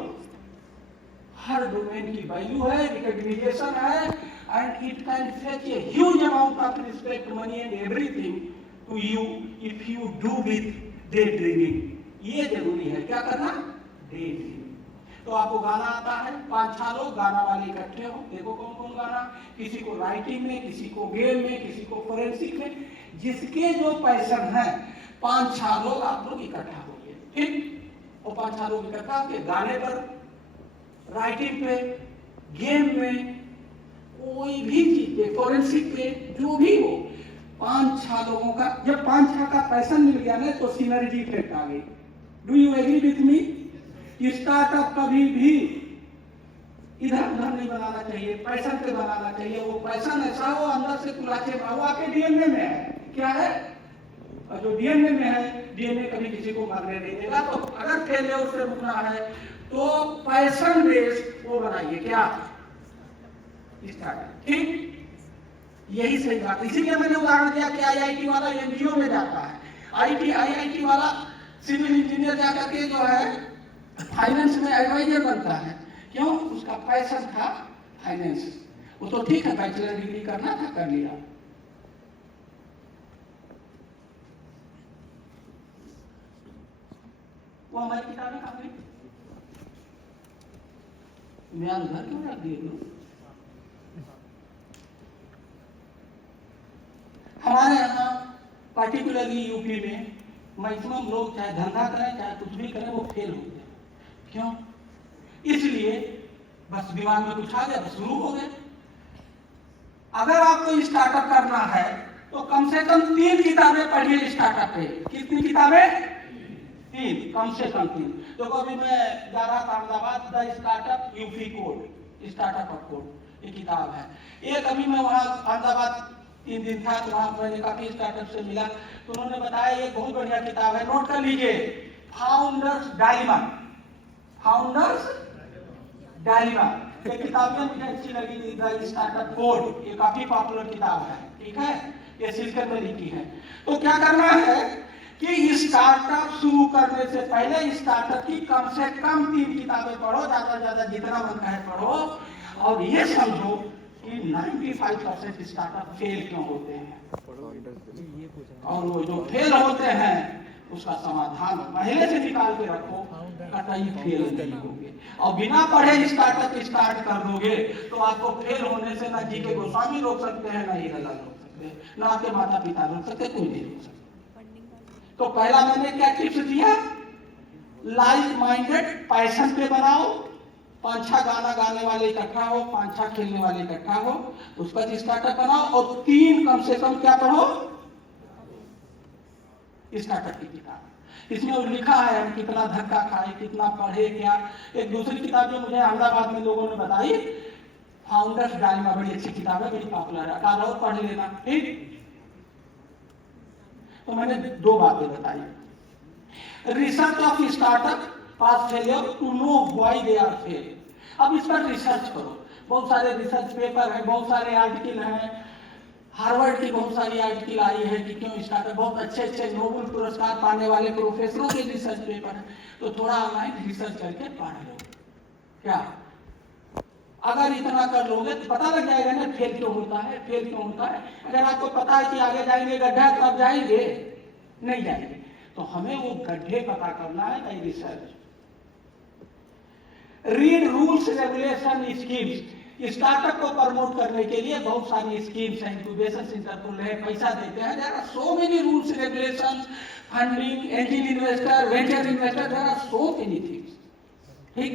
हर डोमेन की वैल्यू है, रिकॉग्निशन है, and it can fetch a huge amount of respect, money and everything to you if you do with day dreaming. ये जरूरी है. क्या करना? Day dreaming. तो आपको गाना आता है, 5-6 लोग गाना वाले इकट्ठे हो, देखो कौन कौन गाना. किसी को राइटिंग में, किसी को गेम में, किसी को फोरेंसिक में. जिसके जो पैशन है 5-6 लोग आप लोग इकट्ठा होइए. ठीक? और 5-6 लोग इकट्ठा होकर गाने पर, राइटिंग पे, गेम में, कोई भी चीज पे, फोरेंसिक पे, जो भी हो, 5-6 लोगों का जब 5-6 का पैशन मिल गया ना तो सिनर्जी इफेक्ट आ गई. Do you agree with me? Startup कभी भी इधर उधर नहीं बनाना चाहिए, पैशन पे बनाना चाहिए. वो पैशन ऐसा हो अंदर से कुलाचे, वो आपके DNA में है. क्या है? और जो DNA में है, DNA कभी किसी को मरने नहीं देगा. तो अगर फेलियर से रुकना है तो पैशन बेस्ड वो बनाइए. क्या? स्टार्टअप. ठीक? यही सही बात. इसीलिए मैंने उदाहरण दिया कि IIT वाला एनजीओ में जाता है, IIT वाला सिविल इंजीनियर जाकर के जो है फाइनेंस में एडवाइजर बनता है. क्यों? उसका पैशन था फाइनेंस. वो तो ठीक है, बैचलर डिग्री करना था, कर लिया. वो हमारी किताबें कहाँ गई? मैं उधर क्यों रख दिए? हमारे यहाँ पार्टिकुलरली यूपी में मैक्सिमम लोग चाहे धंधा करें चाहे कुछ भी करें वो फेल होते हैं. क्यों? इसलिए बस दिमाग में कुछ आ गया, बस शुरू हो गए। अगर आपको स्टार्टअप करना है तो कम से कम 3 किताबें पढ़िए स्टार्टअप पे। कितनी किताबें? 3, कम से कम 3। देखो अभी मैं जा रहा था Ahmedabad, the startup UP code, startup of code, ये किताब है। एक अभी मैं वहाँ अहमदाबाद 3 दिन था, तो वहाँ मैंने काफी स्टार्टअप से मिला, तो उन्होंने बताया ये बहुत बढ़िया किताब है, नोट कर लीजिए, फाउंडर्स डायलेमा। फाउंडर्स डायलेमा ये किताब में मुझे अच्छी लगी, द स्टार्टअप कोड, ये काफी पॉपुलर किताब है, ठीक है, ये सिलकर में लिखी है। तो क्या करना है कि स्टार्टअप शुरू करने से पहले स्टार्टअप की कम से कम 3 किताबें पढ़ो, ज्यादा से ज्यादा जितना मन है पढ़ो, और ये समझो कि 95% स्टार्टअप फेल क्यों होते हैं, और वो जो फेल होते हैं उसका समाधान पहले से निकाल के रखो, कतई फेल नहीं होगे। और बिना पढ़े स्टार्टअप स्टार्ट कर दोगे तो आपको फेल होने से ना जी के गोस्वामी रोक सकते हैं, ना हीरालाल रोक सकते हैं, ना आपके माता पिता रोक सकते, कोई नहीं रोक सकते। तो पहला मैंने क्या टिप्स दिया, लाइक माइंडेड, पैशन पे बनाओ, 5-6 गाना गाने वाले इकट्ठा हो, 5-6 खेलने वाले इकट्ठा हो, उसका स्टार्टअप बनाओ, और 3 कम से कम क्या पढ़ो, स्टार्टअप की किताब। इसमें लिखा है हम कितना धक्का खाए, कितना पढ़े, क्या। एक दूसरी किताब जो मुझे अहमदाबाद में लोगों ने बताई, फाउंडर्स डायलेमा, बड़ी अच्छी किताब है, बड़ी पॉपुलर है, कहा रहो पढ़ लेना, ठीक। तो मैंने 2 बातें बताई, research of startup, past failure to know why they are fail. अब इस पर रिसर्च करो, बहुत सारे रिसर्च पेपर है, बहुत सारे आर्टिकल हैं, हार्वर्ड की बहुत सारी आर्टिकल आई है कि क्यों स्टार्टअप, बहुत अच्छे नोबेल पुरस्कार पाने वाले प्रोफेसरों के रिसर्च पेपर है, तो थोड़ा ऑनलाइन रिसर्च करके पढ़ लो। क्या अगर इतना कर लोगे तो पता लग जाएगा ना फेल क्यों होता है, फेल क्यों होता है। अगर आपको पता है कि आगे जाएंगे गड्ढा, तब जाएंगे, नहीं जाएंगे। तो हमें वो गड्ढे पता करना है, bye research. Read rules, regulation, schemes. Startup को प्रमोट करने के लिए बहुत सारी स्कीम्स हैं, इंक्यूबेशन सेंटर खुल रहे हैं, पैसा देते हैं, there are so many rules, regulations, funding, angel investor, venture investor, there are so many things, ठीक।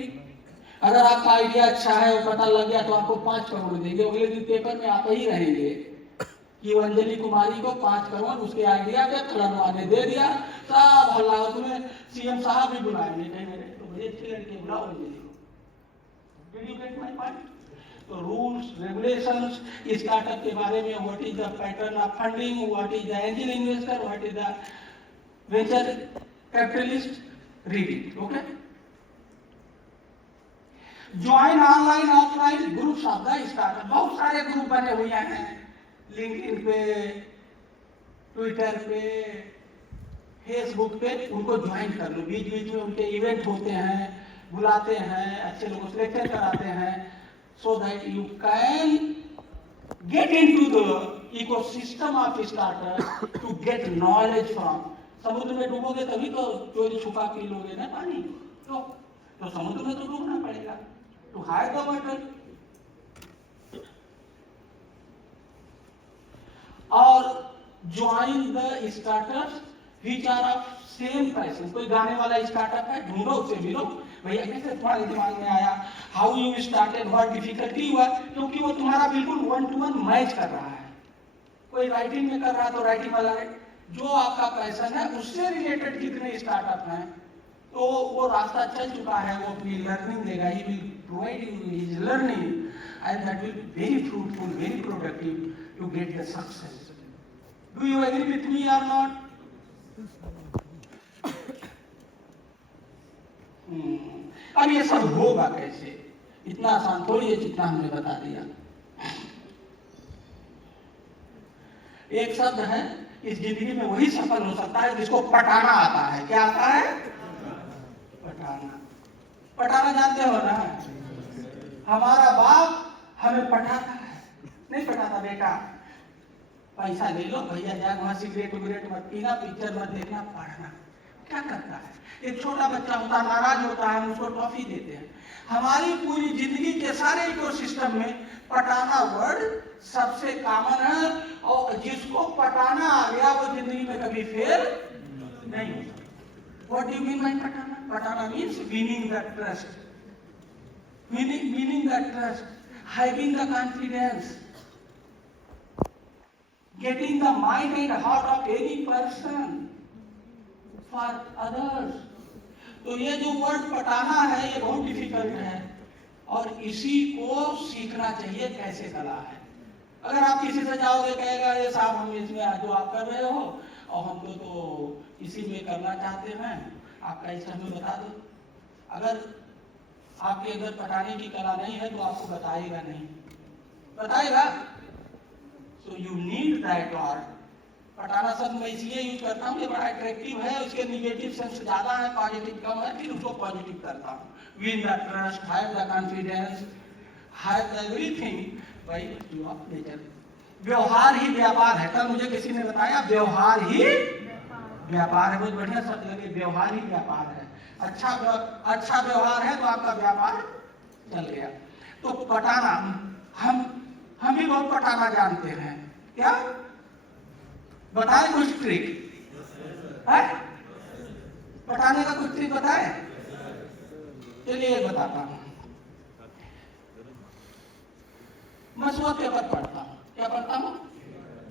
अगर आपका आइडिया अच्छा है और पता लग गया तो आपको 5 करोड़ देंगे, अगले दिन पेपर में आप ही रहेंगे कि अंजलि कुमारी को 5 करोड़ उसके आइडिया पे फलाना ने दे दिया, सब हल्ला, तुम्हें सीएम साहब भी बुलाएंगे, नहीं मेरे तो बड़ी अच्छी लड़की बुलाओ अंजलि को। Did you get my point? तो रूल्स, रेगुलेशंस, स्टार्टअप के बारे में, what is the pattern of funding, what is the angel investor, what is the venture capitalist, read it, okay. Join online offline groups of the startup, बहुत सारे group बने हुए हैं, LinkedIn पे, Twitter पे, फेसबुक पे, उनको ज्वाइन कर लो। बीच बीच में उनके इवेंट होते हैं, बुलाते हैं, अच्छे लोगों से लेक्चर कराते हैं, so that you can get into the ecosystem of startup to get knowledge from. समुद्र में डूबोगे तभी तो चोरी छुपा पी लोगे ना पानी, तो समुद्र में तो डूबना पड़ेगा, to hide the water. और join the startups which are of same passion. कोई गाने वाला स्टार्टअप है, ढूंढो, उससे मिलो, भैया कैसे तुम्हारे दिमाग में आया, how you started, what difficulty हुआ, क्योंकि वो तुम्हारा बिल्कुल 1-to-1 मैच कर रहा है। कोई राइटिंग में कर रहा है तो राइटिंग वाला है, जो आपका पैशन है उससे रिलेटेड कितने स्टार्टअप हैं, तो वो रास्ता चल चुका है, वो अपनी लर्निंग देगा, he will provide you his learning and that will be very fruitful, very productive to get the success. Do you agree with me और नॉट? अब ये सब होगा कैसे? इतना आसान थोड़ी है जितना हमने बता दिया। एक शब्द है, इस जिंदगी में वही सफल हो सकता है जिसको पटाना आता है। क्या आता है? पटाना। पटाना जानते हो ना? हमारा बाप हमें पटाता है, नहीं पटाता बेटा, पैसा ले लो भैया, जा वहां सिगरेट विगरेट मत पीना, पिक्चर मत देखना, पढ़ना। क्या करता है? एक छोटा बच्चा होता है, नाराज होता है, हम उसको टॉफी देते हैं। हमारी पूरी जिंदगी के सारे इकोसिस्टम में पटाना वर्ड सबसे कॉमन है, और जिसको पटाना आ गया वो जिंदगी में कभी फेल नहीं होता। What do you mean by पटाना? पटाना means winning the trust. winning the trust, having the confidence, getting the mind and heart of any person for others. तो ये जो वर्ड पटाना है ये बहुत डिफिकल्ट है और इसी को सीखना चाहिए कैसे कला है। अगर आप किसी से जाओगे कहेगा ये साहब हम इसमें जो आप कर रहे हो और हम तो इसी में करना चाहते हैं, आपका इच्छा हमें बता दो। अगर आपके अंदर पटाने की कला नहीं है तो आपको बताएगा नहीं, बताएगा। So you need that word. पटाना शब्द मैं इसलिए यूज करता हूँ, ये बड़ा अट्रैक्टिव है, उसके निगेटिव सेंस ज्यादा है, पॉजिटिव कम है, फिर उसको पॉजिटिव करता हूँ। Win the trust, have the confidence, have everything by your nature. व्यवहार ही व्यापार है। कल मुझे किसी ने बताया व्यवहार ही व्यापार है, बहुत बढ़िया शब्द लगे, व्यवहार ही व्यापार है। अच्छा व्यवहार है तो आपका व्यापार चल गया। तो पटाना, हम भी बहुत पटाना जानते हैं, क्या बताए कुछ ट्रिक है? पटाने का कुछ ट्रिक बताए? चलिए एक बताता हूं। मैं सुबह पेपर पढ़ता हूं। क्या पढ़ता हूं?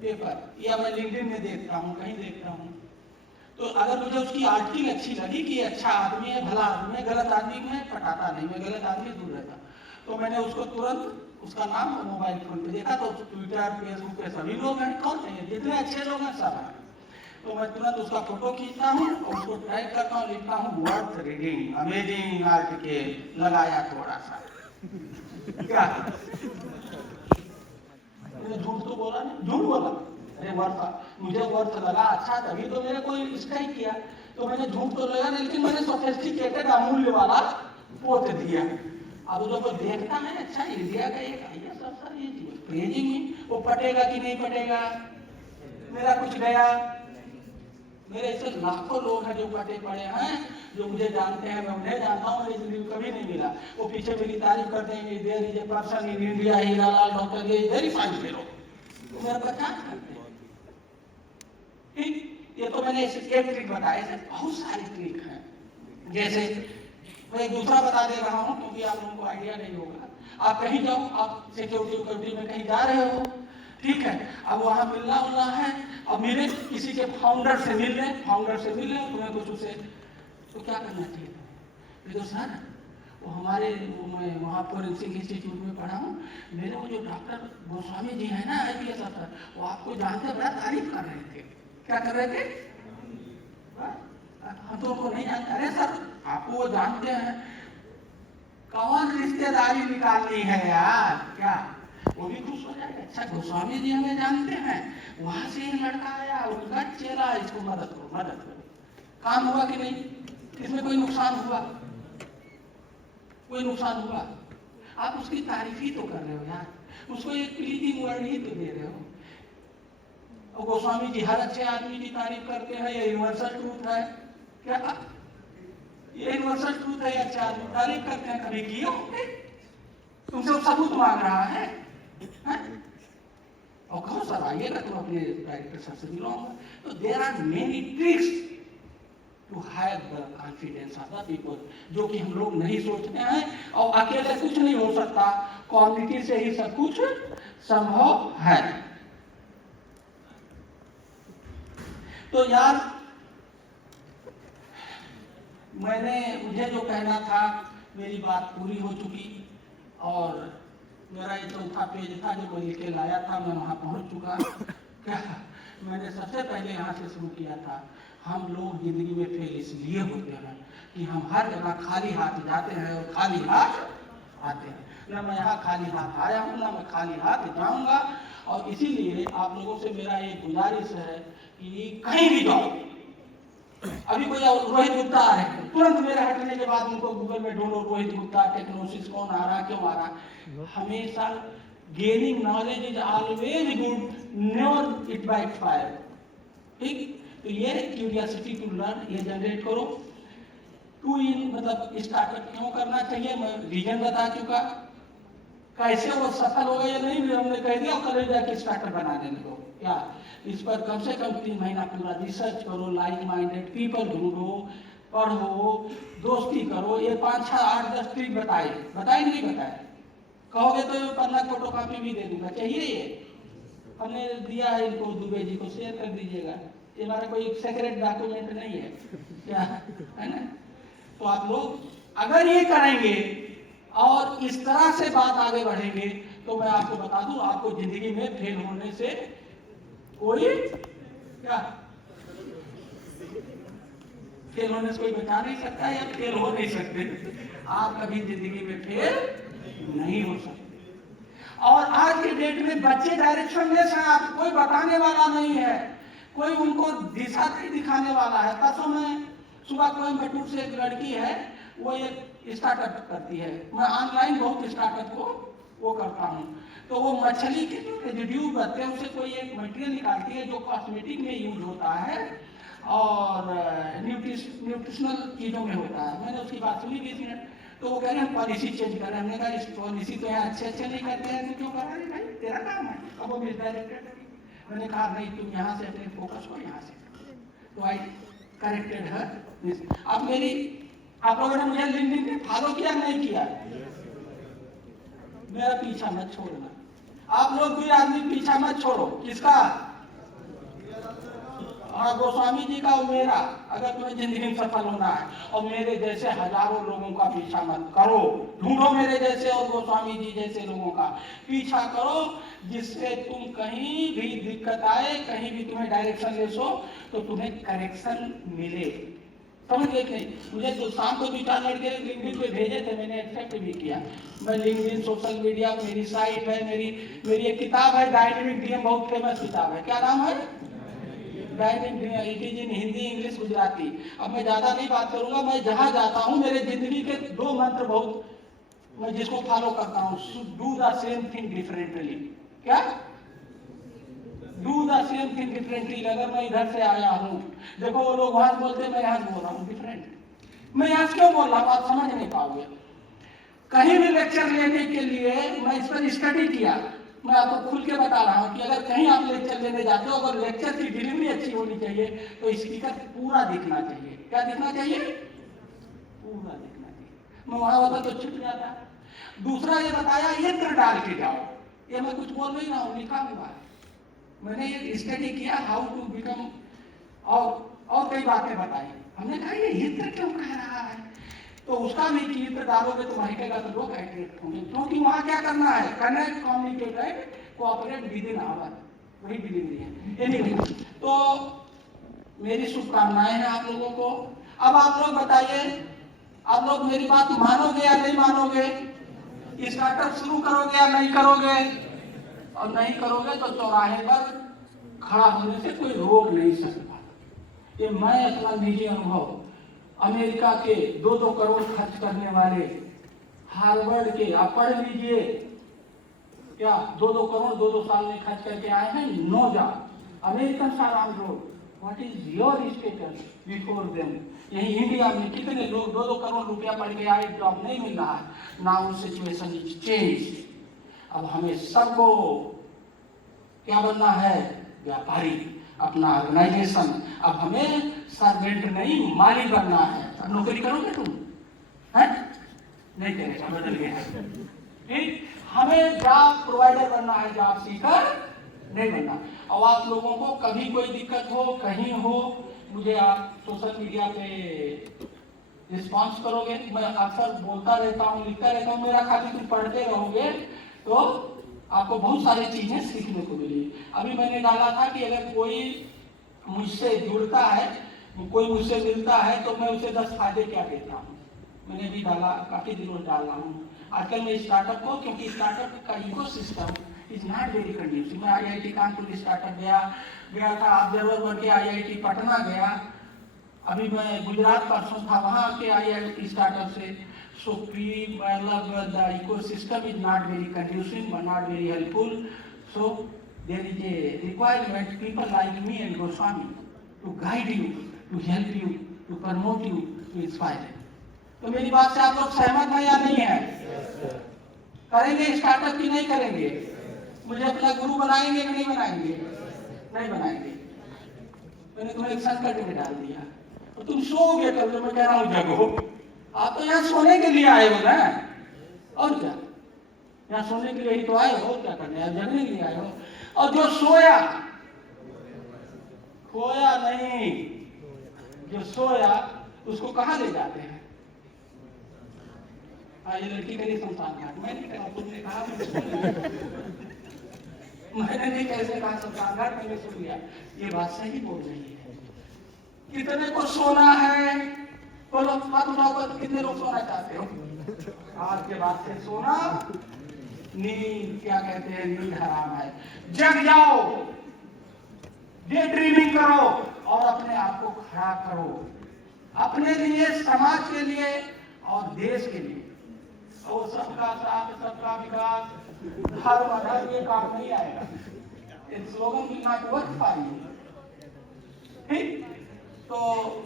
पेपर, या मैं लिंक्डइन में देखता हूं, कहीं देखता हूं, तो अगर मुझे उसकी आर्टिकल अच्छी लगी कि अच्छा आदमी है, भला आदमी है, गलत आदमी में पटाता नहीं, मैं गलत आदमी दूर रहता, तो मैंने उसको तुरंत उसका नाम मोबाइल फोन पे देखा तो ट्विटर फेसबुक पे सभी लोग हैं, कौन नहीं है, जितने अच्छे लोग हैं सब हैं। तो मैं तुरंत उसका फोटो खींचता हूँ और उसको टाइप करता हूँ, लिखता हूँ वर्थ रीडिंग, अमेजिंग आर्टिकल, लगाया थोड़ा सा। क्या झूठ तो बोला नहीं, झूठ बोला, अरे वर्थ, मुझे वर्थ लगा अच्छा, तभी तो मेरे को स्ट्राइक किया, तो मैंने झूठ तो लगा नहीं, लेकिन मैंने सोफिस्टिकेटेड अमूल्य वाला पोस्ट दिया। अब जो कोई देखता है अच्छा इंडिया का एक आईएएस अफसर ये प्रेजिंग ही, वो पटेगा कि नहीं पटेगा, मेरा कुछ गया। मेरे ऐसे लाखों लोग हैं जो पटे पड़े हैं, जो मुझे जानते हैं, मैं उन्हें जानता हूँ, मेरी जिंदगी कभी नहीं मिला। वो पीछे मेरी तारीफ करते हैं, there is a person in India, Hiralal doctor, ये वेरी फाइन फेलो, तो मेरा पहचान करते हैं। ठीक, ये तो मैंने एक ट्रिक बताया, ऐसे बहुत सारी ट्रिक हैं। जैसे मैं एक दूसरा बता दे रहा हूँ क्योंकि आप लोगों को आइडिया नहीं होगा। आप कहीं जाओ, आप सिक्योरिटी में कहीं जा रहे हो, ठीक है, अब वहां मिलना उलना है, अब मिले किसी के फाउंडर से मिल रहे, तुम्हें कुछ उसे, तो क्या करना चाहिए? तो सर वो हमारे मैं वहाँ फोरेंसिक इंस्टीट्यूट में पढ़ा हूँ, मेरे वो जो डॉक्टर गोस्वामी जी है ना आईपीएस अफसर, वो आपको जानते बड़ा तारीफ कर रहे थे। क्या कर रहे थे? हम तो उनको नहीं जानते। अरे सर आपको वो जानते हैं, कौन रिश्तेदारी निकालनी है यार, क्या वो भी खुश हो जाएगा। अच्छा गोस्वामी जी हमें जानते हैं, वहां से एक लड़का आया, उनका चेला, इसको मदद करो। काम हुआ कि नहीं? इसमें कोई नुकसान हुआ? कोई नुकसान हुआ? आप उसकी तारीफ ही तो कर रहे हो यार, उसको एक प्लीजिंग वर्ड ही तो दे रहे हो। और गोस्वामी जी हर अच्छे आदमी की तारीफ करते हैं, ये यूनिवर्सल ट्रूथ है। क्या ये यूनिवर्सल ट्रूथ है? अच्छा आदमी तारीफ करते हैं, कभी किए होंगे? तुमसे वो सबूत मांग रहा है? और कहो सर आइएगा, तुम अपने डायरेक्टर साहब से मिलाऊंगा। तो there are many tricks to have the confidence of the people, जो कि हम लोग नहीं सोचते हैं। और अकेले कुछ नहीं हो सकता, क्वालिटी से ही सब कुछ संभव है। तो यार मुझे जो कहना था, मेरी बात पूरी हो चुकी, और मेरा ये चौथा पेज था जो मैं लिख के लाया था, मैं वहाँ पहुँच चुका। क्या मैंने सबसे पहले यहाँ से शुरू किया था, हम लोग जिंदगी में फेल इसलिए होते हैं कि हम हर जगह खाली हाथ जाते हैं और खाली हाथ आते हैं। ना मैं यहाँ खाली हाथ आया हूँ, ना मैं खाली हाथ जाऊँगा। और इसीलिए आप लोगों से मेरा ये गुजारिश है कि कहीं भी जाओ, अभी कोई रोहित गुप्ता आ रहे हैं, तुरंत मेरे हटने के बाद उनको गूगल में ढूंढो, रोहित गुप्ता टेक्नोसिस कौन आ रहा, क्यों आ रहा। हमेशा gaining knowledge is always good, never it backfire. ठीक, तो ये क्यूरियोसिटी टू लर्न ये जनरेट करो। टू इन मतलब स्टार्टअप क्यों करना चाहिए, मैं रीजन बता चुका। कैसे वो सफल होगा या नहीं हमने कह दिया, कल जाके स्टार्टअप बनाने को। क्या इस पर कम से कम 3 महीना पूरा रिसर्च करो, लाइक माइंडेड पीपल ढूंढो, पढ़ो, दोस्ती करो, ये 5, 6, 8, 10 ट्रिक बताए नहीं बताए? कहोगे तो ये पन्ना फोटो कॉपी भी दे दूंगा, चाहिए ये? हमने दिया है इनको, दुबे जी को शेयर कर दीजिएगा, ये हमारा कोई सेक्रेट डॉक्यूमेंट नहीं है क्या, है ना? तो आप लोग अगर ये करेंगे और इस तरह से बात आगे बढ़ेंगे तो मैं आपको बता दूं, आपको जिंदगी में फेल होने से कोई क्या, फेल होने से कोई बचा नहीं सकता या फेल हो नहीं सकते। आप कभी जिंदगी में फेल नहीं हो सकते। और आज के डेट में बच्चे डायरेक्शनलेस हैं, आप कोई बताने वाला नहीं है, कोई उनको दिशा नहीं दिखाने वाला है। परसों में सुबह कोयम्बटूर से एक लड़की है, वो एक स्टार्टअप करती है, मैं ऑनलाइन बहुत स्टार्टअप को वो करता हूँ। तो वो मछली के जो रेजिड्यू बनते हैं उससे कोई एक मटेरियल निकालती है जो कॉस्मेटिक में यूज होता है और न्यूट्रिशनल चीज़ों में होता है। मैंने उसकी बात सुनी 20 मिनट, तो वो कह रहे हैं पॉलिसी चेंज कर रहे हैं। हमने कहा इस पॉलिसी तो यहाँ अच्छे नहीं करते हैं, तो क्यों करा रहे भाई, तेरा काम है। अब वो मिसडायरेक्टेड, मैंने कहा नहीं तुम यहाँ से अपने फोकस को यहाँ से, तो आई करेक्टेड है। अब मेरी आप लोगों ने मुझे लिंक्डइन पे फॉलो किया नहीं किया, मेरा पीछा मत छोड़ना। आप लोग भी आदमी पीछा मत छोड़ो, किसका? हाँ, गोस्वामी जी का और मेरा। अगर तुम्हें जिंदगी में सफल होना है और मेरे जैसे हजारों लोगों का पीछा मत करो, ढूंढो मेरे जैसे और गोस्वामी जी जैसे लोगों का पीछा करो, जिससे तुम कहीं भी दिक्कत आए, कहीं भी तुम्हें डायरेक्शन लेस हो तो तुम्हें करेक्शन मिले। समझ गए नहीं? मुझे तो शाम को 2-4 लड़के लिंक्डइन पे भेजे थे, मैंने एक्सेप्ट भी किया। मैं लिंक्डइन, सोशल मीडिया, मेरी साइट है, मेरी एक किताब है डायनेमिक डीएम, बहुत फेमस किताब है। क्या नाम है? Dynamic DM. It is in Hindi, English, Gujarati. अब मैं ज्यादा नहीं बात करूंगा। मैं जहां जाता हूं मेरे जिंदगी के 2 मंत्र बहुत मैं जिसको फॉलो करता हूँ, do the same thing differently. क्या? Do the same thing differently. अगर मैं इधर से आया हूँ, देखो वो लोग वहां बोलते मैं यहाँ बोल रहा हूँ डिफरेंट। मैं यहाँ क्यों बोल रहा हूँ आप समझ नहीं पाओगे। कहीं भी लेक्चर लेने के लिए मैं इस पर स्टडी किया। मैं आपको खुल के बता रहा हूँ कि अगर कहीं आप लेक्चर लेने जाते हो, अगर लेक्चर की डिलीवरी अच्छी होनी चाहिए तो स्पीकर पूरा दिखना चाहिए। क्या दिखना चाहिए? पूरा दिखना चाहिए। मैं वहां होता तो छुप जाता। दूसरा ये बताया यंत्र डाल के जाओ, ये मैं कुछ बोल नहीं रहा हूँ, लिखा हुआ है। मैंने ये स्टडी किया हाउ टू बिकम, और कई बातें बताई। हमने कहा ये यंत्र क्यों कह रहा है, तो उसका भी यंत्र डालोगे तो महकेगा तो लोग एट्रैक्ट होंगे, क्योंकि वहां क्या करना है? Connect, communicate and cooperate with in our, वही डिलीवरी है। एनीवे, तो मेरी शुभकामनाएं हैं आप लोगों को। अब आप लोग बताइए, आप लोग मेरी बात मानोगे या नहीं मानोगे? स्टार्टअप शुरू करोगे या नहीं करोगे? और नहीं करोगे तो चौराहे पर खड़ा होने से कोई रोक नहीं सकता। ये मैं अपना निजी अनुभव, अमेरिका के 2-2 करोड़ खर्च करने वाले हार्वर्ड के, आप पढ़ लीजिए, क्या 2-2 करोड़ 2-2 साल में खर्च करके आए हैं, no job. American are on road, what is your status before them? यही इंडिया में कितने लोग 2-2 करोड़ रुपया पढ़ के आए, जॉब नहीं मिल रहा है। Now situation is change. अब हमें सबको क्या बनना है? व्यापारी, अपना ऑर्गेनाइजेशन। अब हमें सर्वेंट नहीं मालिक बनना है। अब नौकरी करोगे तुम? है नहीं करेगा, बदल गया। ठीक, हमें जॉब प्रोवाइडर बनना है, जॉब सीकर नहीं बनना। और आप लोगों को कभी कोई दिक्कत हो, कहीं हो, मुझे आप सोशल मीडिया पे रिस्पॉन्स करोगे। मैं अक्सर बोलता रहता हूँ, लिखता रहता हूँ, मेरा खाली तुम पढ़ते रहोगे तो आपको बहुत सारी चीजें सीखने को मिली। अभी मैंने डाला था कि अगर कोई मुझसे जुड़ता है, कोई मुझसे मिलता है तो मैं उसे 10 फायदे क्या देता हूँ। मैंने भी डाला, काफी दिनों डाल रहा हूँ आजकल मैं स्टार्टअप को, क्योंकि स्टार्टअप का ecosystem is not very conducive. मैं IIT कानपुर स्टार्टअप गया था, ऑब्जर्वर बन के IIT पटना गया। अभी मैं गुजरात परसों था, वहाँ के IIT स्टार्टअप से। So मतलब the ecosystem is not very conducive, but not very helpful. So there is a requirement people like me and Goswami to guide you, to help you, to promote you, to inspire you. तो मेरी बात से आप लोग सहमत हैं या नहीं है? करेंगे स्टार्टअप की नहीं करेंगे? मुझे अपना गुरु बनाएंगे कि नहीं बनाएंगे? नहीं बनाएंगे। मैंने तुम्हें एक संकट में डाल दिया। तो तुम सोओगे कल, मैं कह रहा हूँ जगो। आप तो यहाँ सोने के लिए आए हो ना, और क्या, यहाँ सोने के लिए ही तो आए हो, क्या करने आए, जगने के लिए आए हो। और जो सोया खोया नहीं, जो सोया उसको कहाँ ले जाते हैं? हाँ, ये लड़की करी शमशान घाट। मैंने कहा, तुमने कहा, मैंने नहीं कैसे कहा शमशान घाट, मैंने सुन लिया। ये बात सही बोल रही है। कितने को सोना है? बोलो, हाथ उठाओ, कितने लोग सोना चाहते हो? आज के बाद से सोना, नींद, क्या कहते हैं, नींद हराम है। जग जाओ, डे ड्रीमिंग करो और अपने आप को खड़ा करो, अपने लिए, समाज के लिए और देश के लिए। और सबका साथ, सबका विकास, धर्म अधर्म ये काम नहीं आएगा। इस स्लोगन की नॉट वर्क फॉर यू। ठीक, तो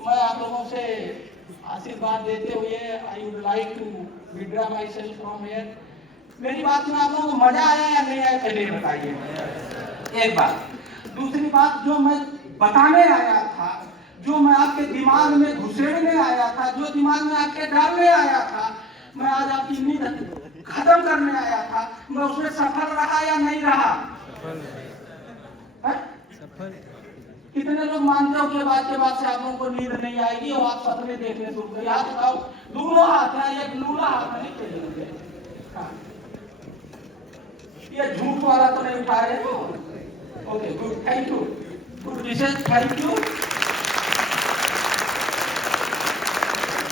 मैं आप लोगों से आशीर्वाद देते हुए I would like to withdraw myself from here. मेरी बात में आप लोगों को मजा आया या नहीं आया, पहले ये बताइए। एक बात। दूसरी बात, जो मैं बताने आया था, जो मैं आपके दिमाग में घुसेड़ने आया था, जो दिमाग में आपके डालने आया था, मैं आज आपकी नींद खत्म करने आया था, मैं उसमें सफल रहा या नहीं रहा? सफल। कितने लोग मानते हो कि बाद के बाद से आप लोगों को नींद नहीं आएगी और आप सपने देखने शुरू करिए? हाथ उठाओ, दोनों हाथ है, एक लूला हाथ नहीं चाहिए। हाँ, ये झूठ वाला तो नहीं उठा रहे हो? Okay, good, thank you, good Vishesh, thank you.